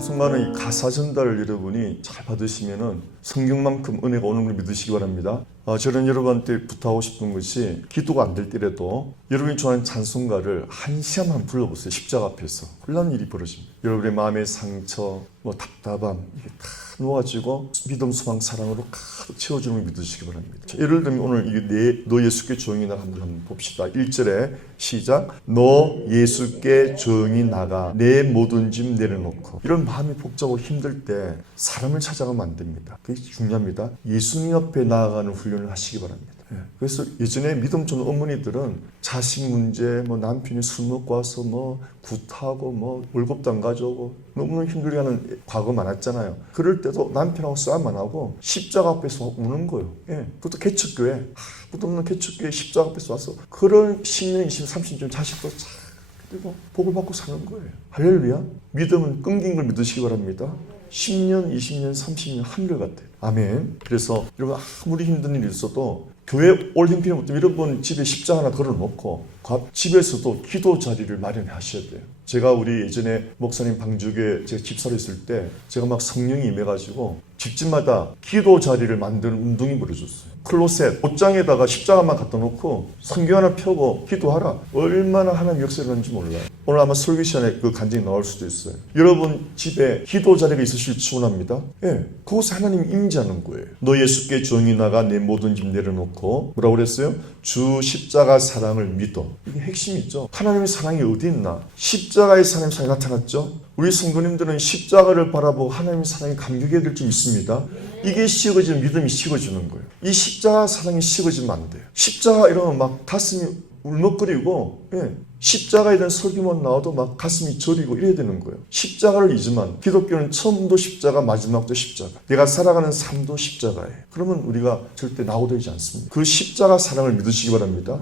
찬송가는 이 가사 전달을 여러분이 잘 받으시면은 성경만큼 은혜가 오는 걸 믿으시기 바랍니다. 저는 여러분한테 부탁하고 싶은 것이 기도가 안 될 때라도 여러분이 좋아하는 찬송가를 1시간만 불러보세요. 십자가 앞에서. 놀라운 일이 벌어집니다. 여러분의 마음의 상처, 답답함 이게 다 놓아지고 믿음, 소망, 사랑으로 가득 채워주는 걸 믿으시기 바랍니다. 예를 들면 오늘 이게 너 예수께 조용히 나가 한번 봅시다. 1절에 시작. 너 예수께 조용히 나가 내 모든 짐 내려놓고. 이런 마음이 복잡하고 힘들 때 사람을 찾아가면 안 됩니다. 그게 중요합니다. 예수님 앞에 나아가는 훈련을 하시기 바랍니다. 그래서 예전에 믿음 좋은 어머니들은 자식 문제, 남편이 술 먹고 와서 굿하고 월급도 안 가져오고 너무너무 힘들게 하는 과거 많았잖아요. 그럴 때도 남편하고 싸움 안 하고 십자가 앞에서 우는 거예요. 그것도 개척교회, 끝없는 개척교회 십자가 앞에서 와서 그런 10년, 20년, 30년 자식도 그리고 복을 받고 사는 거예요. 할렐루야. 믿음은 끊긴 걸 믿으시기 바랍니다. 10년, 20년, 30년 한결같아요. 아멘. 그래서 여러분 아무리 힘든 일이 있어도 교회 올 형편부터 여러분 집에 십자가 하나 걸어놓고 집에서도 기도 자리를 마련하셔야 돼요. 제가 우리 예전에 목사님 방주교회 제가 집사로 있을 때 제가 막 성령이 임해가지고 집집마다 기도 자리를 만드는 운동이 벌어졌어요. 클로셋, 옷장에다가 십자가만 갖다 놓고 성경 하나 펴고 기도하라. 얼마나 하나님 역사를 하는지 몰라요. 오늘 아마 설교 시간에 그 간증이 나올 수도 있어요. 여러분 집에 기도 자리가 있으실 축원합니다. 그곳에 하나님 임재하는 거예요. 너 예수께 조용히 나가 내 모든 짐 내려놓고 뭐라고 그랬어요? 주 십자가 사랑을 믿어. 이게 핵심이죠. 하나님의 사랑이 어디 있나? 십자가의 하나님의 사랑이 나타났죠. 우리 성도님들은 십자가를 바라보고 하나님의 사랑에 감격해야 될 줄 믿습니다. 이게 식어지면 믿음이 식어지는 거예요. 이 십자가 사랑이 식어지면 안 돼요. 십자가 이러면 막 가슴이 울먹거리고 십자가에 대한 설교만 나와도 막 가슴이 저리고 이래야 되는 거예요. 십자가를 잊으면 기독교는 처음도 십자가 마지막도 십자가. 내가 살아가는 삶도 십자가예요. 그러면 우리가 절대 나오되지 않습니다. 그 십자가 사랑을 믿으시기 바랍니다.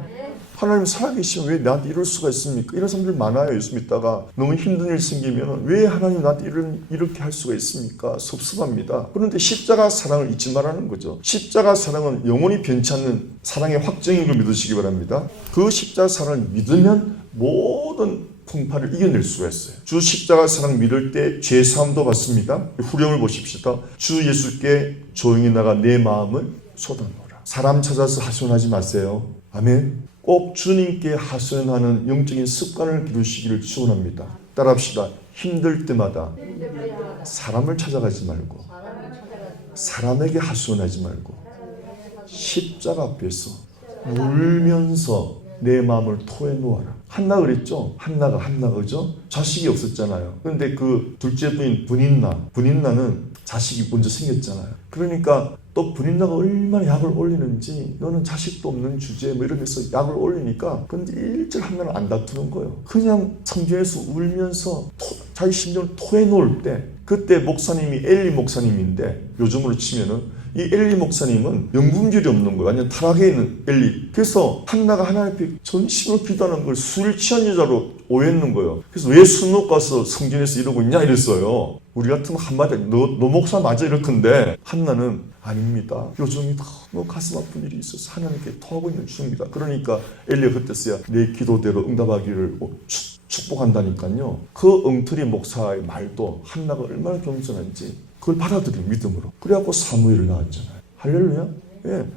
하나님 살아계시면 왜 나한테 이럴 수가 있습니까? 이런 사람들 많아요. 예수 믿다가 너무 힘든 일 생기면 왜 하나님 나한테 이렇게 할 수가 있습니까? 섭섭합니다. 그런데 십자가 사랑을 잊지 말라는 거죠. 십자가 사랑은 영원히 변치 않는 사랑의 확정인 걸 믿으시기 바랍니다. 그 십자가 사랑을 믿으면 모든 풍파를 이겨낼 수가 있어요. 주 십자가 사랑 믿을 때 죄사함도 받습니다. 후렴을 보십시다. 주 예수께 조용히 나가 내 마음을 쏟아놓으라. 사람 찾아서 하소연하지 마세요. 아멘. 꼭 주님께 하소연하는 영적인 습관을 기르시기를 축원합니다. 따라합시다. 힘들 때마다 사람을 찾아가지 말고 사람에게 하소연하지 말고 십자가 앞에서 울면서 내 마음을 토해 놓아라. 한나 그랬죠? 한나가 그죠? 자식이 없었잖아요. 그런데 그 둘째 부인 분인나는 자식이 먼저 생겼잖아요. 그러니까 또 분인나가 얼마나 약을 올리는지 너는 자식도 없는 주제에 이러면서 약을 올리니까 근데 일절 한나는 안 다투는 거예요. 그냥 성전에서 울면서 자기 심정을 토해 놓을 때 그때 목사님이 엘리 목사님인데 요즘으로 치면은 이 엘리 목사님은 영분별이 없는 거예요. 완전 타락해 있는 엘리. 그래서 한나가 하나님 앞에 전심으로 기도하는 걸 술 취한 여자로 오해했는 거예요. 그래서 왜 술 먹고 가서 성전에서 이러고 있냐 이랬어요. 우리 같으면 한마디 너 목사 맞아 이렇던데 한나는 아닙니다. 요즘이 너무 가슴 아픈 일이 있어서 하나님께 토하고 있는 중입니다. 그러니까 엘리가 그때서야 내 기도대로 응답하기를 축복한다니까요. 그 엉터리 목사의 말도 한나가 얼마나 겸손한지 그걸 받아들인 믿음으로. 그래갖고 사무엘을 낳았잖아요. 할렐루야.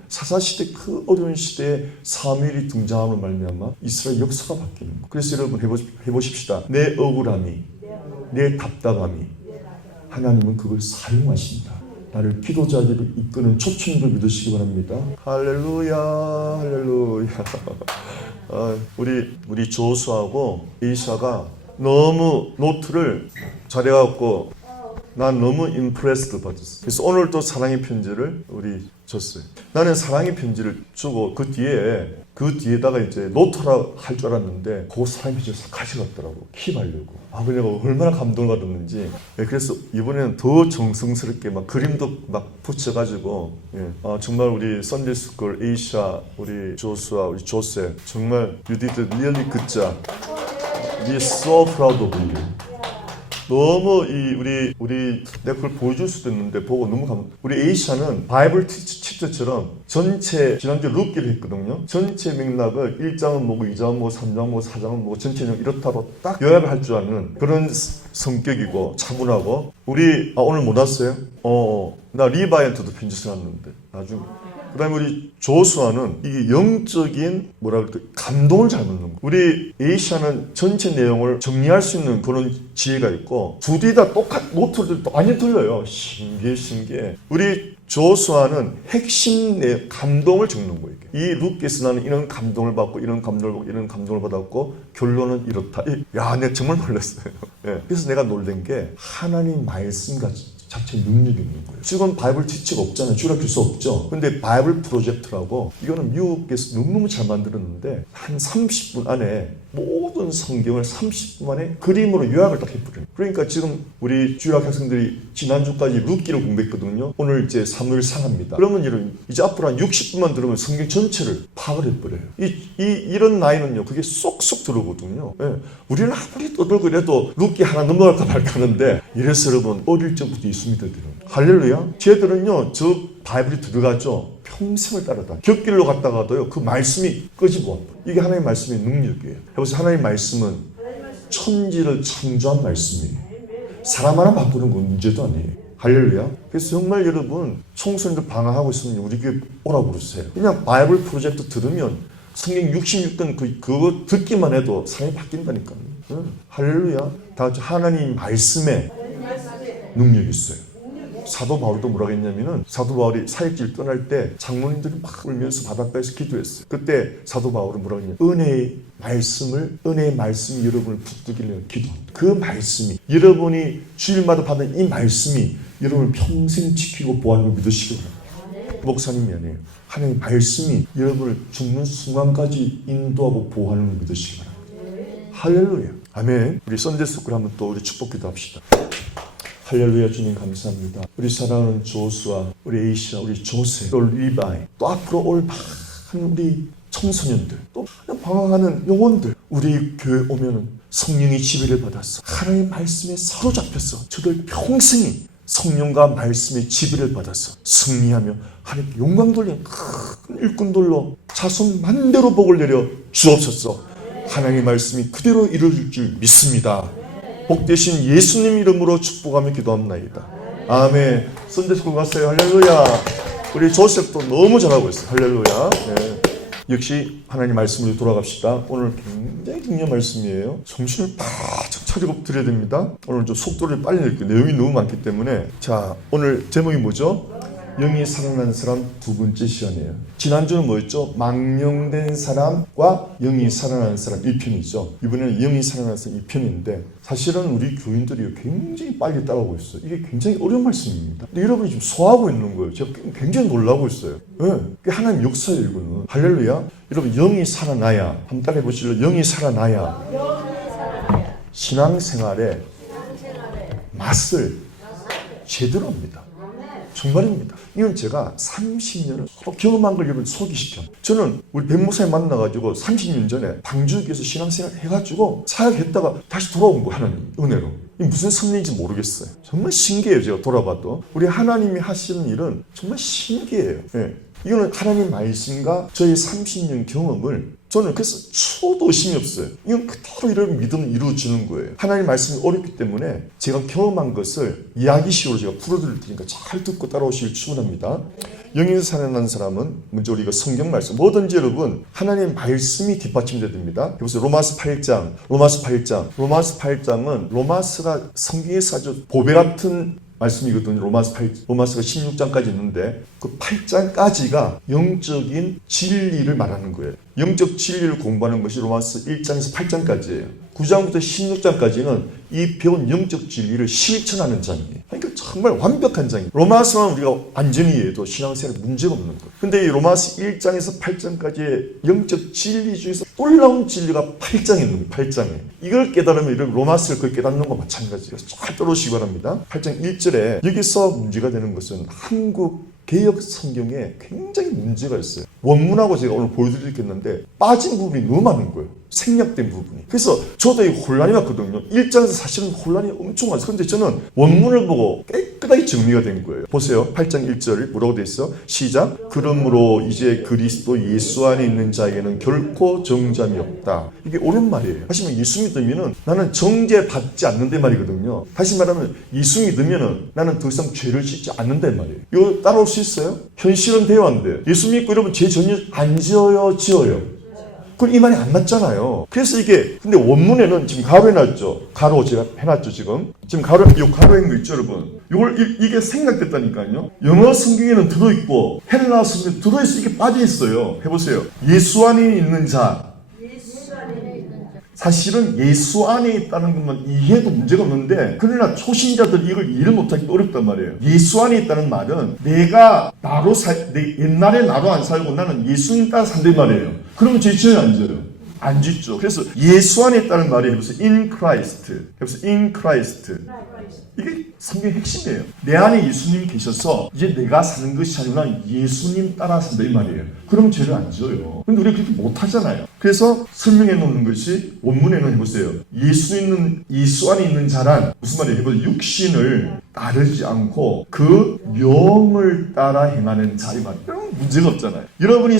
사사시대 그 어려운 시대에 사무엘이 등장함으로 말미암아 이스라엘 역사가 바뀌는 거예요. 그래서 여러분 해보십시다. 내 억울함이, 내 답답함이 하나님은 그걸 사용하신다. 나를 기도 자리로 이끄는 초청을 믿으시기 바랍니다. 할렐루야, 할렐루야. 우리 조수하고 에이샤가 너무 노트를 잘해갖고 난 너무 임프레스드 받았어. 그래서 오늘도 사랑의 편지를 우리 줬어요. 나는 사랑의 편지를 주고 그 뒤에다가 이제 노트라 할 줄 알았는데 그 사랑의 편지를 가져갔더라고. 킵하려고. 내가 얼마나 감동을 받았는지. 그래서 이번에는 더 정성스럽게 막 그림도 막 붙여가지고 정말 우리 선데이스쿨 에이샤, 우리 조수아, 우리 조세 정말 you did really good job. We are so proud of you. 너무 우리 내가 그걸 보여줄 수도 있는데 보고 너무 우리 에이샤는 바이블 티처 10절처럼 전체 지난주에 룻기를 했거든요. 전체 맥락을 1장은 뭐고 2장은 뭐고 3장은 뭐고 4장은 뭐고 전체 내용 이렇다고 딱 요약을 할 줄 아는 그런 성격이고 차분하고 우리 오늘 못 왔어요? 나 리바이한테도 편지 써놨는데 나중에 그 다음에 우리 조수아는 이게 영적인 뭐라 그럴까 감동을 잘 먹는 거. 우리 에이샤는 전체 내용을 정리할 수 있는 그런 지혜가 있고 두 뒤 다 노트를 완전 틀려요. 신기해. 우리 조수아는 핵심 내 감동을 적는 거예요. 이 룻기에서 나는 이런 감동을 받고 이런 감동을 받고 이런 감동을 받았고 결론은 이렇다. 야, 내가 정말 놀랐어요. 예. 그래서 내가 놀란 게 하나님 말씀 자체 능력이 있는 거예요. 지금 바이블 지체가 없잖아요. 주일학교 수 없죠. 근데 바이블 프로젝트라고 이거는 미국에서 너무너무 잘 만들었는데 한 30분 안에 모든 성경을 30분 만에 그림으로 요약을 딱 해버려요. 그러니까 지금 우리 주일학 학생들이 지난주까지 룻기를 공부했거든요. 오늘 이제 사무엘 상합니다. 그러면 이제 앞으로 한 60분만 들으면 성경 전체를 파악을 해버려요. 이런 나이는요. 그게 쏙쏙 들어오거든요. 예. 우리는 아무리 떠들고 룻기 하나 넘어갈까 말까 하는데 이래서 여러분 어릴 적부터 예수 믿어야 돼요. 할렐루야. 쟤들은요. 저 바이블이 들어가죠. 평생을 따르다. 곁길로 갔다가도요. 그 말씀이 끄집어. 이게 하나님의 말씀의 능력이에요. 해보세요. 하나님의 말씀은 천지를 창조한 말씀이에요. 사람 하나 바꾸는 건 문제도 아니에요. 할렐루야. 그래서 정말 여러분 청소년들 방황하고 있으면 우리 교회 오라고 그러세요. 그냥 바이블 프로젝트 들으면 성경 66권 그거 듣기만 해도 사람이 바뀐다니까요. 할렐루야. 다 같이 하나님 말씀에 능력이 있어요. 사도 바울도 뭐라고 했냐면은 사도 바울이 사역지를 떠날 때 장로님들이 막 울면서 바닷가에서 기도했어요. 그때 사도 바울은 뭐라고 했냐면 은혜의 말씀이 여러분을 붙들기를 기도합니다. 그 말씀이 여러분이 주일마다 받는 이 말씀이 여러분을 평생 지키고 보호하는 걸 믿으시기 바랍니다. 목사님이 아니에요. 하나님의 말씀이 여러분을 죽는 순간까지 인도하고 보호하는 걸 믿으시기 바랍니다. 할렐루야. 아멘. 우리 썬데이스쿨 한번 또 우리 축복 기도합시다. 할렐루야. 주님 감사합니다. 우리 사랑하는 조수아, 우리 에이샤, 우리 조세, 또 리바이, 또 앞으로 올 많은 우리 청소년들, 또 방황하는 영혼들, 우리 교회 오면은 성령의 지배를 받았어. 하나님의 말씀에 사로잡혀서 저들 평생이 성령과 말씀의 지배를 받아서 승리하며 하나님께 영광 돌리는 큰 일꾼들로 자손 만대로 복을 내려 주옵소서. 하나님의 말씀이 그대로 이루어질 줄 믿습니다. 복되신 예수님 이름으로 축복하며 기도합나이다. 아멘. 선대스쿨 갔어요. 할렐루야. 우리 조셉도 너무 잘하고 있어요. 할렐루야. 네. 역시 하나님 말씀으로 돌아갑시다. 오늘 굉장히 중요한 말씀이에요. 정신을 바짝 차리고 드려야 됩니다. 오늘 좀 속도를 빨리 낼게요. 내용이 너무 많기 때문에. 자, 오늘 제목이 뭐죠? 영이 살아난 사람 두 번째 시간이에요. 지난주는 뭐였죠? 망령된 사람과 영이 살아난 사람 1편이죠. 이번에는 영이 살아난 사람 2편인데 사실은 우리 교인들이 굉장히 빨리 따라오고 있어요. 이게 굉장히 어려운 말씀입니다. 근데 여러분이 지금 소화하고 있는 거예요. 제가 굉장히 놀라고 있어요. 네. 그게 하나님 역사예요, 이거는. 할렐루야. 여러분, 영이 살아나야, 한번 따라해 보실래요? 영이 살아나야 신앙생활에 맛을 제대로 합니다. 정말입니다. 이건 제가 30년을 경험한 걸 여러분 소개시켜. 저는 우리 백 목사님 만나가지고 30년 전에 방주교에서 신앙생활 해가지고 사역했다가 다시 돌아온 거 하나님 은혜로. 이게 무슨 섭리인지 모르겠어요. 정말 신기해요. 제가 돌아봐도. 우리 하나님이 하시는 일은 정말 신기해요. 네. 이거는 하나님 말씀과 저의 30년 경험을 저는 그래서 초도 의심이 없어요. 이건 그대로 이런 믿음을 이루어지는 거예요. 하나님 말씀이 어렵기 때문에 제가 경험한 것을 이야기식으로 제가 풀어드릴 테니까 잘 듣고 따라오시길 축원합니다. 영에서 살아난 사람은 먼저 우리가 성경 말씀 뭐든지 여러분 하나님의 말씀이 뒷받침돼야 됩니다. 보세요. 로마서 8장은 로마서가 성경에서 아주 보배 같은 말씀이거든요. 로마서가 16장까지 있는데 그 8장까지가 영적인 진리를 말하는 거예요. 영적 진리를 공부하는 것이 로마서 1장에서 8장까지예요. 9장부터 16장까지는 이 배운 영적 진리를 실천하는 장이에요. 그러니까 정말 완벽한 장이에요. 로마서는 우리가 완전히 해도 신앙생활에 문제가 없는 거예요. 근데 이 로마서 1장에서 8장까지의 영적 진리 중에서 놀라운 진리가 8장에 있는 거예요. 8장에. 이걸 깨달으면 이런 로마서를 그걸 깨닫는 것과 마찬가지예요. 잘 들어오시기 바랍니다. 8장 1절에 여기서 문제가 되는 것은 한국 개역 성경에 굉장히 문제가 있어요. 원문하고 제가 오늘 보여드리겠는데 빠진 부분이 너무 많은 거예요. 생략된 부분이. 그래서 저도 이 혼란이 왔거든요. 1장에서 사실은 혼란이 엄청 많았어요. 근데 저는 원문을 보고 깨끗하게 깨끗하게 정리가 된 거예요. 보세요. 8장 1절 뭐라고 돼 있어? 시작. 그러므로 이제 그리스도 예수 안에 있는 자에게는 결코 정죄함이 없다. 이게 옳은 말이에요. 다시 말하면 예수 믿으면은 나는 정죄받지 않는데 말이거든요. 다시 말하면 예수 믿으면은 나는 더 이상 죄를 짓지 않는데 말이에요. 이거 따라올 수 있어요? 현실은 돼요, 안 돼요? 예수 믿고 여러분 죄 전혀 안 지어요, 지어요? 그럼 이 말이 안 맞잖아요. 그래서 이게 근데 원문에는 지금 가로 해놨죠. 가로 제가 해놨죠 지금. 지금 가로 해놓은 거 있죠 여러분. 이게 생각됐다니까요. 영어 성경에는 들어있고 헬라 성경에 들어있어 이게 빠져있어요. 해보세요. 예수 안에 있는 자. 사실은 예수 안에 있다는 것만 이해해도 문제가 없는데 그러나 초신자들이 이걸 이해를 못하기 어렵단 말이에요. 예수 안에 있다는 말은 내가 옛날에 나로 안 살고 나는 예수님 따라 산단 말이에요. 그러면 죄 지어요 안 지어요? 안 짓죠. 그래서 예수 안에 있다는 말이 해보세요. in Christ. 해보세요. in Christ. 이게 성경의 핵심이에요. 내 안에 예수님이 계셔서 이제 내가 사는 것이 아니라 예수님 따라 산다 이 말이에요. 그럼 죄를 안 지어요. 근데 우리가 그렇게 못하잖아요. 그래서 설명해 놓는 것이 원문에는 해보세요. 예수 안에 있는 자란 무슨 말이에요? 해보세요. 육신을 따르지 않고 그 영을 따라 행하는 자 이 말이에요. 그럼 문제가 없잖아요. 여러분이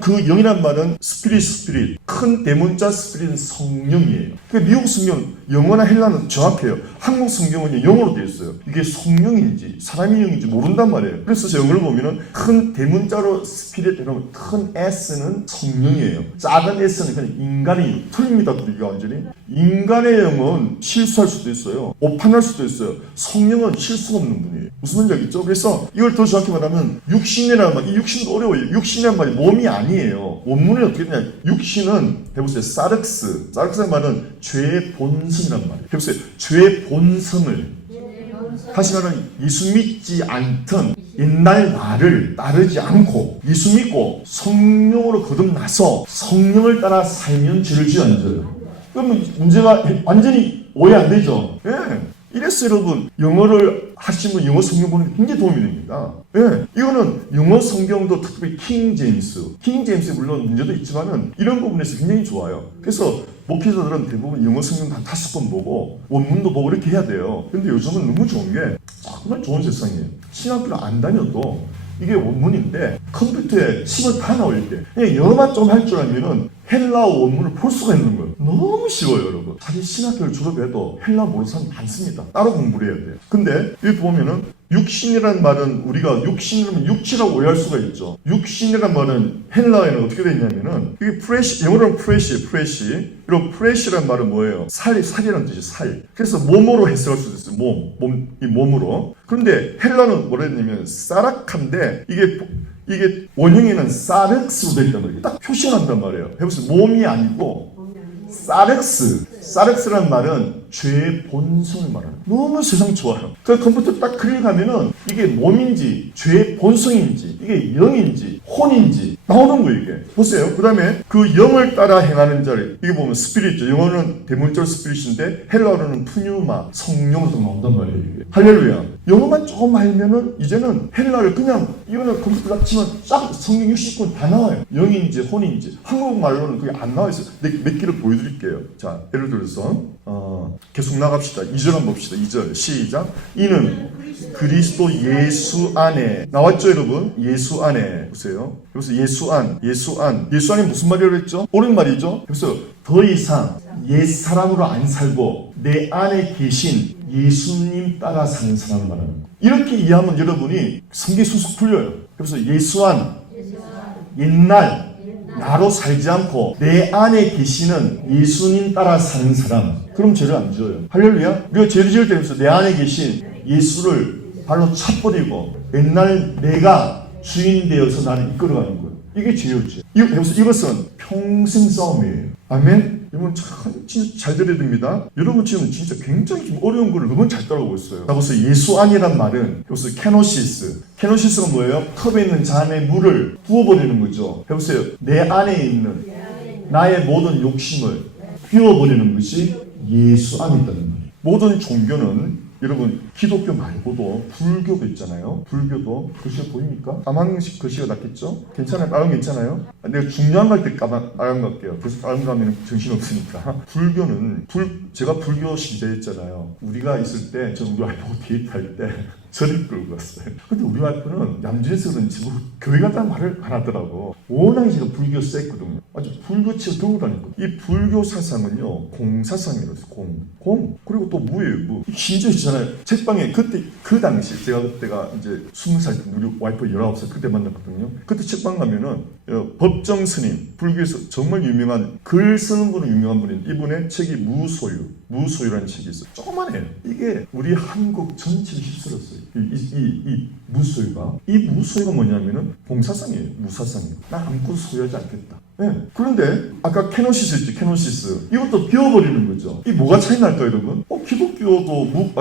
그 영이란 말은 스피릿 큰 대문자 스피릿은 성령이에요. 그러니까 미국 성경 영어나 헬라는 정확해요. 한국 성경은 영어로 되어 있어요. 이게 성령인지 사람의 영인지 모른단 말이에요. 그래서 제 영어를 보면은 큰 대문자로 스피릿 여러분 큰 S는 성령이에요. 작은 S는 그냥 인간이 틀립니다. 우리가 완전히 인간의 영은 실수할 수도 있어요. 오판할 수도 있어요. 성령은 실수가 없는 분이에요. 무슨 말인지 알겠죠? 그래서 이걸 더 정확히 말하면 육신이라는 말, 이 육신도 어려워요. 육신이라는 말이 몸이 아니에요. 원문에 어떻게 되냐? 육신은 해보세요. 사르크스라는 말은 죄의 본성이란 말이에요. 해보세요. 죄의 본성을 다시 말하면 예수 믿지 않던 옛날 나를 따르지 않고 예수 믿고 성령으로 거듭나서 성령을 따라 살면 죄를 지어 안 져요. 그러면 문제가 완전히 오해 안 되죠. 예. 이래서 여러분 영어를 하시면 영어 성경 보는 게 굉장히 도움이 됩니다. 예, 이거는 영어 성경도 특별히 킹 제임스 물론 문제도 있지만은 이런 부분에서 굉장히 좋아요. 그래서 목회자들은 대부분 영어 성경 한 5번 보고 원문도 보고 이렇게 해야 돼요. 근데 요즘은 너무 좋은 게 정말 좋은 세상이에요. 신학교를 안 다녀도 이게 원문인데 컴퓨터에 칩을 다 나올 때 그냥 영어만 좀 할 줄 알면은 헬라어 원문을 볼 수가 있는 거예요. 너무 쉬워요, 여러분. 사실 신학교를 졸업해도 헬라어 모르는 사람 많습니다. 따로 공부를 해야 돼요. 근데 여기 보면은 육신이라는 말은 우리가 육신이라면 육체라고 오해할 수가 있죠. 육신이라는 말은 헬라어에는 어떻게 되냐면은 이게 영어로는 프레시. 그리고 프레시라는 말은 뭐예요? 살이라는 뜻이 살. 그래서 몸으로 해석할 수도 있어요. 이 몸으로. 그런데 헬라는 뭐라 했냐면 사라카인데 이게 원형에는 사르크스로 되어 있단 말이에요. 딱 표시를 한단 말이에요. 해보세요. 몸이 아니고 사르크스라는 말은 죄의 본성을 말하는 너무 세상 좋아요. 그 컴퓨터 딱 클릭하면은 이게 몸인지 죄의 본성인지 이게 영인지 혼인지 나오는 거예요. 이게 보세요. 그 다음에 그 영을 따라 행하는 자를 이게 보면 스피릿죠. 영어는 대문자로 스피릿인데 헬라어로는 푸뉴마 성령으로 나온단 말이에요. 이게. 할렐루야. 영어만 조금 알면은 이제는 헬라를 그냥 이거는 컴퓨터 치면 쫙 성경 60권 다 나와요. 영인지 혼인지 한국말로는 그게 안 나와 있어요. 몇 개를 보여드릴게요. 자, 예를 들어서 계속 나갑시다. 2절 한번 봅시다. 2절 시작. 이는 그리스도 예수 안에 나왔죠 여러분? 예수 안에 보세요. 여기서 예수 안이 무슨 말이라고 했죠? 옳은 말이죠. 그래서 더 이상 옛 사람으로 안 살고 내 안에 계신 예수님 따라 사는 사람을 말하는 거예요. 이렇게 이해하면 여러분이 성경이 쑥쑥 풀려요. 그래서 예수 안 옛날 나로 살지 않고 내 안에 계시는 예수님 따라 사는 사람 그럼 죄를 안 지어요. 할렐루야. 우리가 죄를 지을 때 내 안에 계신 예수를 발로 차버리고 옛날 내가 주인 되어서 나를 이끌어가는 거예요. 이게 죄였지. 이것은 평생 싸움이에요. 아멘. 여러분 참 진짜 잘 들어야 됩니다. 여러분 지금 진짜 굉장히 어려운 걸 너무 잘 따라오고 있어요. 그래서 예수 안이란 말은 여기서 케노시스가 뭐예요? 컵에 있는 잔에 물을 부어버리는 거죠. 해보세요. 내 안에 있는 나의 모든 욕심을 비워버리는 것이 예수 안에 있다는 거예요. 모든 종교는 여러분 기독교 말고도 불교도 있잖아요. 불교도 글씨가 보입니까? 까만색 글씨가 낫겠죠? 괜찮아요? 빨간 괜찮아요? 내가 중요한 거 할 때 빨간 거 할게요. 그래서 빨간 거 하면 정신없으니까. 불교는 제가 불교 신자였잖아요. 우리가 있을 때 저 우리 와이프하고 데이트할 때 저리 끌고 갔어요. 근데 우리 와이프는 얌전해서 그런지 뭐 교회 갔다는 말을 안 하더라고. 워낙에 제가 불교 셌거든요. 아주 불교치고 들고 다녔거든요. 이 불교 사상은요, 공사상이라서 공. 그리고 또 무예요, 무. 심지어 있잖아요. 책방에 그때, 그 당시, 제가 그때가 이제 20살 때 우리 와이프 19살 그때 만났거든요. 그때 책방 가면은 법정 스님, 불교에서 정말 유명한, 글 쓰는 분은 유명한 분인데, 이분의 책이 무소유라는 책이 있어요. 조그만해요. 이게 우리 한국 전체를 휩쓸었어요. 이 무소유가. 이 무소유가 뭐냐면은 봉사상이에요. 무사상이에요. 나 아무것도 소유하지 않겠다. 네. 그런데 아까 케노시스 있죠. 케노시스. 이것도 비워버리는 거죠. 이 뭐가 차이 날까요, 여러분? 기독교도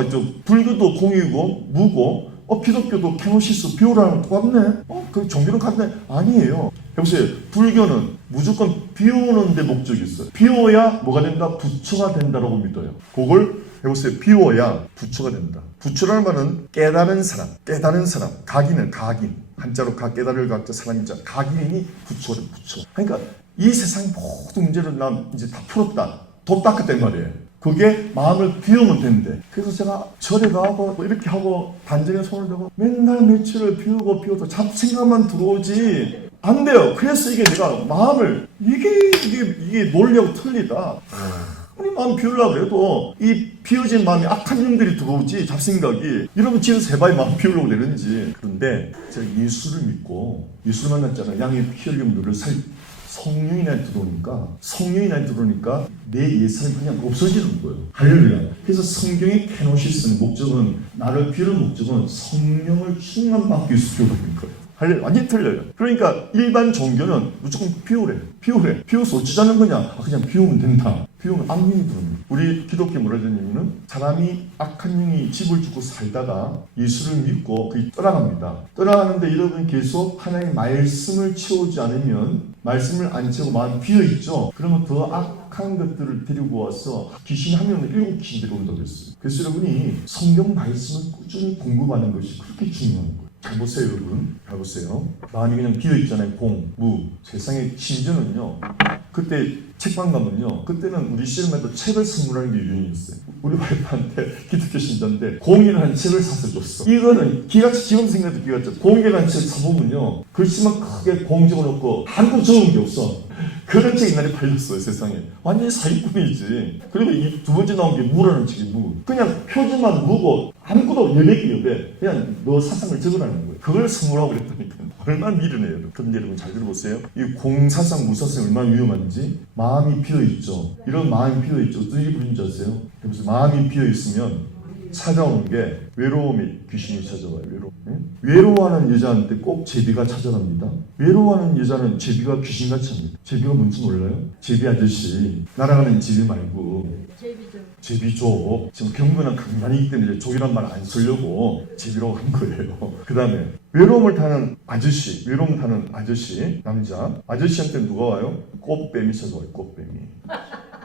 불교도 공이고 무고 기독교도 케노시스 비오라는 거 같네? 그 종교는 같네? 아니에요. 여보세요. 불교는 무조건 비우는 데 목적이 있어요. 비워야 뭐가 된다? 부처가 된다라고 믿어요. 그걸 해보세요. 비워야 부처가 된다. 부처라는 말은 깨달은 사람. 각인은 각인. 한자로 깨달을 각자 사람이자 각인이 부처를 부처. 그러니까 이 세상 모든 문제를 난 이제 다 풀었다. 도 닦았단 말이에요. 그게 마음을 비우면 된대. 그래서 제가 절에 가고 이렇게 하고 단전에 손을 대고 맨날 며칠을 비우고 잡생각만 들어오지 안 돼요. 그래서 이게 내가 마음을 이게 논리하고 틀리다. 우리 마음 비우려고 해도 이 비워진 마음이 악한 영들이 들어오지 잡생각이. 여러분 집에서 해봐야 마음 비우려고 되는지. 그런데 제가 예수를 믿고 예수를 만났잖아요. 양의 피 흘림 너를 성령이 나한테 들어오니까 내 옛사람이 그냥 없어지는 거예요. 할렐루야. 그래서 성경의 케노시스는 목적은, 나를 비우는 목적은 성령을 충만받기 위해서 비우는 거예요. 완전히 틀려요. 그러니까 일반 종교는 무조건 비우래. 비워서 어쩌자는 거냐? 그냥 비우면 된다. 비우면 악령이 들어옵니다. 우리 기독교 문화재님은 사람이 악한 영이 집을 주고 살다가 예수를 믿고 그게 떠나갑니다. 떠나가는데 여러분 계속 하나님의 말씀을 채우지 않으면, 말씀을 안 채우고 마음이 비어있죠? 그러면 더 악한 것들을 데리고 와서 귀신 하면 7귀신 데려온다고 했어요. 그래서 여러분이 성경 말씀을 꾸준히 공부하는 것이 그렇게 중요한 거예요. 잘 보세요, 여러분. 잘 보세요. 마음이 그냥 비어있잖아요. 무. 세상에 심지어는요. 그때 책방 가면요. 그때는 우리 씨름에도 책을 선물하는 게 유행이었어요. 우리 와이프한테 기독교 신자인데 공이라는 책을 사서 줬어. 이거는 기가차, 지금 생각해도 기가차. 공이라는 책 사보면요. 글씨만 크게 공 적어놓고 아무것도 적은 게 없어. 그런 책 옛날에 팔렸어요, 세상에. 완전히 사기꾼이지. 그리고 이 두 번째 나온 게 무라는 책이 무. 그냥 표지만 무고 아무것도 여백. 그냥 너 사상을 적으라는 거예요. 그걸 선물하고 그랬다니까. 얼마나 미련해요. 그런데 여러분 잘 들어보세요. 이 공사상, 무사상이 얼마나 위험한지. 마음이 비어있죠. 이런 마음이 비어있죠. 어떤 일이 부린지 아세요? 그래서 마음이 비어있으면 찾아오는 게 외로움이 귀신이 찾아와요. 외로워하는 여자한테 꼭 제비가 찾아갑니다. 외로워하는 여자는 제비가 귀신같이 합니다. 제비가 뭔지 몰라요? 제비 아저씨. 날아가는 제비 말고 제비족. 지금 경건한 강단이기 때문에 족이란 말 안 쓰려고 제비라고 한 거예요. 그 다음에 외로움 타는 아저씨, 남자. 아저씨한테 누가 와요? 꽃뱀이 찾아와요. 꽃뱀이.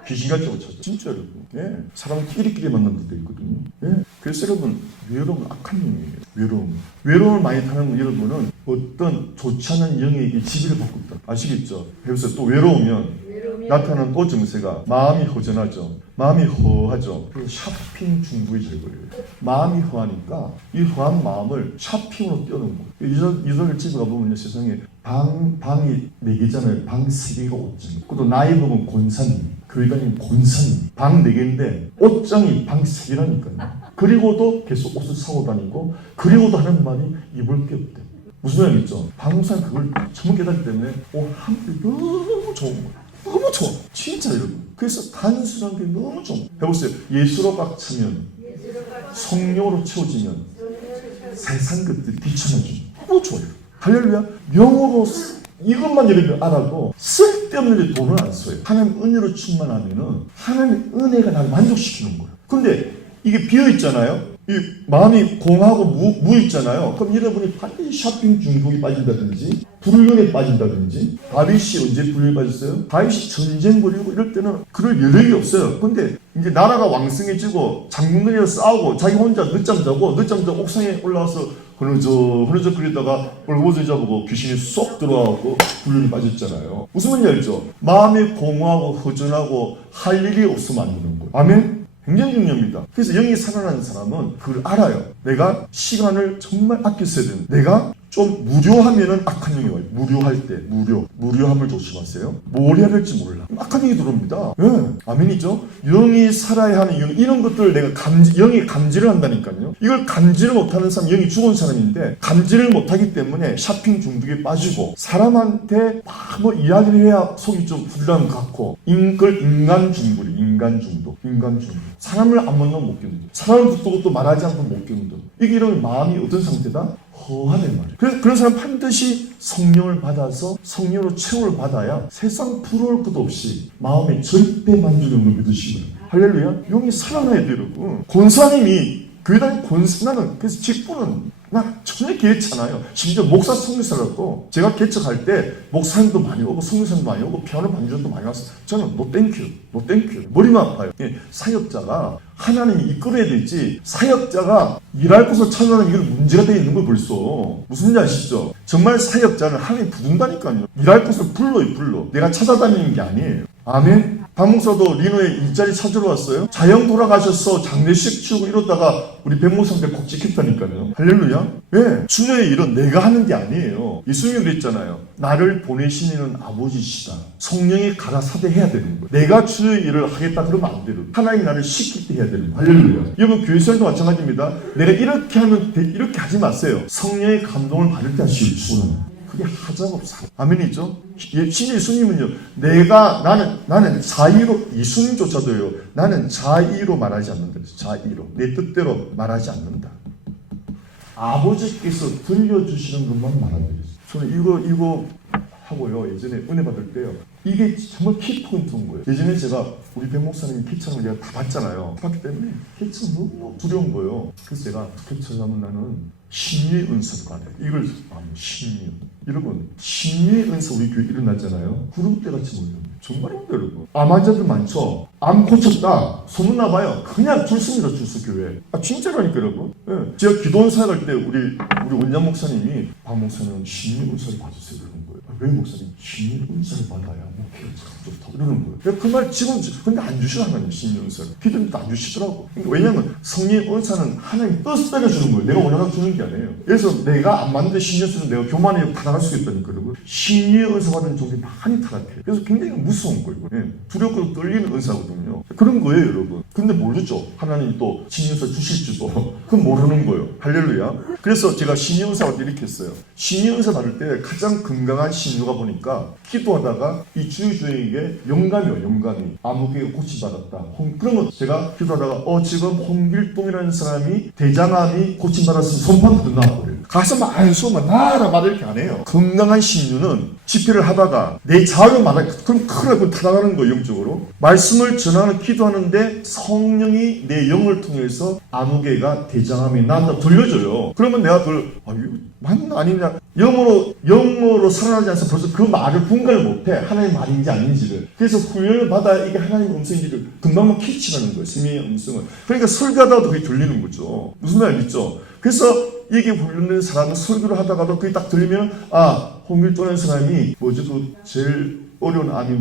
귀신같이 찾아. 진짜 여러분. 예. 사람 끼리끼리 만나는 데도 있거든요. 예. 그래서 여러분, 외로움은 악한 영이에요. 외로움을 많이 타는 여러분은 어떤 좋지 않은 영에게 지배를 받고 있다. 아시겠죠? 그래서 또 외로우면 나타나는 또 증세가 마음이 허전하죠. 마음이 허하죠. 그래서 샤핑 중독이 되어버려요. 마음이 허하니까 이 허한 마음을 샤핑으로 떼어놓은 거예요. 이들 집에 가보면 세상에 방이 4개잖아요. 방 3개가 옷장. 그것도 나이 먹은 권사님. 교회 다니는 권사님. 방 4개인데 옷장이 방 3개라니까요. 그리고도 계속 옷을 사고 다니고, 그리고도 하는 말이 입을 게 없대. 무슨 말이겠죠? 방송사는 그걸 전문 깨닫기 때문에 한 벌이 너무 좋은 거예요. 너무 좋아. 진짜 여러분. 그래서 단순한 게 너무 좋아. 해보세요. 예수로 꽉 차면, 성령으로 채워지면 세상 것들이 귀찮아지죠. 너무 좋아요. 할렐루야. 영어로 이것만 여러분 알아도 쓸데없는 데 돈을 안 써요. 하나님 은혜로 충만하면은 하나님 은혜가 나를 만족시키는 거예요. 근데 이게 비어있잖아요. 이 마음이 공하고 무 있잖아요. 그럼 여러분이 반드시 샤핑 중독이 빠진다든지 불륜에 빠진다든지. 다윗이 언제 불륜에 빠졌어요? 다윗이 전쟁 벌이고 이럴 때는 그럴 여력이 없어요. 근데 이제 나라가 왕성해지고 장군들이랑 싸우고 자기 혼자 늦잠 자고 옥상에 올라와서 흐느적 그리다가 벌거벗은 자보고 귀신이 쏙 들어와갖고 불륜에 빠졌잖아요. 무슨 말인지 알죠? 마음이 공허하고 허전하고 할 일이 없으면 안 되는 거예요. 아멘? 굉장히 중요합니다. 그래서 영이 살아나는 사람은 그걸 알아요. 내가 시간을 정말 아껴 써야 되는, 내가 좀 무료하면은 악한 영이 와요. 무료할 때, 무료함을 조심하세요. 뭘 해야 될지 몰라. 악한 영이 들어옵니다. 예, 아멘이죠? 영이 살아야 하는 이유, 이런 것들을 내가 영이 감지를 한다니까요. 이걸 감지를 못하는 사람, 영이 죽은 사람인데 감지를 못하기 때문에 샤핑 중독에 빠지고 사람한테 막 뭐 이야기를 해야 속이 좀 불안 갖고 그걸 인간 중독이, 인간 중독. 사람을 안 만나면 못 견뎌. 사람을 붙도 것도 말하지 않고 못 견뎌. 이게 이런 마음이 어떤 상태다? 허하단 말이에요. 그래서 그런 사람 반드시 성령을 받아서 성령으로 체험을 받아야 세상 부러울 것도 없이 마음에 절대 만족을 믿으시고요. 할렐루야. 영이 살아나야 돼요, 여러분. 권사님이 교회 다니는 권사는, 그래서 직분은 나 전혀 개의찮아요. 심지어 목사 성교사라도 제가 개척할 때 목사님도 많이 오고 성교사님도 많이 오고 피아노 반주도 많이 왔어요. 저는 노 땡큐. 머리만 아파요. 사역자가 하나님이 이끌어야 되지, 사역자가 일할 곳을 찾아가는 이건 문제가 되어 있는 걸 벌써. 무슨 일 아시죠? 정말 사역자는 하나님이 부른다니까요. 일할 곳을 불러. 내가 찾아다니는 게 아니에요. 아멘. 박목사도 리노의 일자리 찾으러 왔어요. 자영 돌아가셔서 장례식 치우고 이러다가 우리 백목사한테 꼭 찍혔다니까요. 할렐루야. 왜? 주님의 일은 내가 하는 게 아니에요. 예수님이 그랬잖아요. 나를 보내신 이는 아버지시다. 성령이 가라사대 해야 되는 거예요. 내가 주의 일을 하겠다 그러면 안 돼요. 하나님이 나를 시킬 때 해야 되는 거예요. 할렐루야. 여러분 교회생활도 마찬가지입니다. 내가 이렇게 하면 이렇게 하지 마세요. 성령의 감동을 받을 때 하시오. 주는. 그게 하자없어. 아멘이죠? 신 예수님은요, 나는 자의로, 예수님조차도요, 나는 자의로 말하지 않는다. 자의로. 내 뜻대로 말하지 않는다. 아버지께서 들려주시는 것만 말한다. 저는 이거 하고요, 예전에 은혜 받을 때요, 이게 정말 키포인트인 거예요. 예전에 제가 우리 백 목사님 개척을 내가 다 봤잖아요. 봤기 때문에 개척 너무 두려운 거예요. 그래서 제가 개척하면 나는 신유의 은사를 받아요. 이걸 신유. 여러분, 신유의 은사 우리 교회 일어났잖아요. 구름대 같이 몰려요. 정말입니다, 여러분. 암 환자들 많죠? 암 고쳤다. 소문나봐요. 그냥 줄 섭니다, 교회. 진짜라니까, 여러분. 예. 제가 기도원 사역할 때 우리 원장 목사님이 박 목사님 신유의 은사를 받으세요. 이러는 거예요. 왜 목사님? 신유의 은사를 받아야 목회가 참 좋다. 이러는 거예요. 그 말 지금, 근데 안 주시나, 하나님, 신유의 은사를. 기도님도 안 주시더라고. 그러니까 왜냐면 성령의 은사는 하나님 뜻을 따라주는 거예요. 내가 원하는 주는 게 아니에요. 그래서 내가 안 맞는데 신유의 은사는 내가 교만에 타락할 수 있다니까, 여러분. 신유의 은사 받은 종이 많이 타락해요. 그래서 굉장히 무서운 거예요. 예. 두렵고 떨리는 은사거든요. 그런 거예요, 여러분. 근데 모르죠. 하나님 또 신유의 은사 주실지도. 그건 모르는 거예요. 할렐루야. 그래서 제가 신유의 은사 받을 때 이렇게 했어요. 신유의 은사 받을 때 가장 건강한 신유가 보니까 기도하다가 이 주의주에게 영감이 아무개가 고침받았다. 그런 거 제가 기도하다가 지금 홍길동이라는 사람이 대장암이 고침받았으면 손판 들나와버려요. 가서 막 안수만 나라 말 이렇게 안 해요. 건강한 신유는 집회를 하다가 내 자유를 말하니까 그럼 크게 타나가는 거예요. 영적으로 말씀을 전하는 기도하는데 성령이 내 영을 통해서 아무개가 대장암이 나한테 들려줘요. 그러면 내가 그걸 이거 맞나 아니냐 영으로 살아나지 않아서 벌써 그 말을 분간을 못해. 하나님의 말인지 아닌지를. 그래서 훈련을 받아야 이게 하나님의 음성인지를 금방만 캐치하는 거예요. 생명의 음성을. 그러니까 설교하다가도 그게 들리는 거죠. 무슨 말 알겠죠? 그래서 이게 훈련된 사람은 설교를 하다가도 그게 딱 들리면 홍길동이라는 사람이 제일 어려운 암이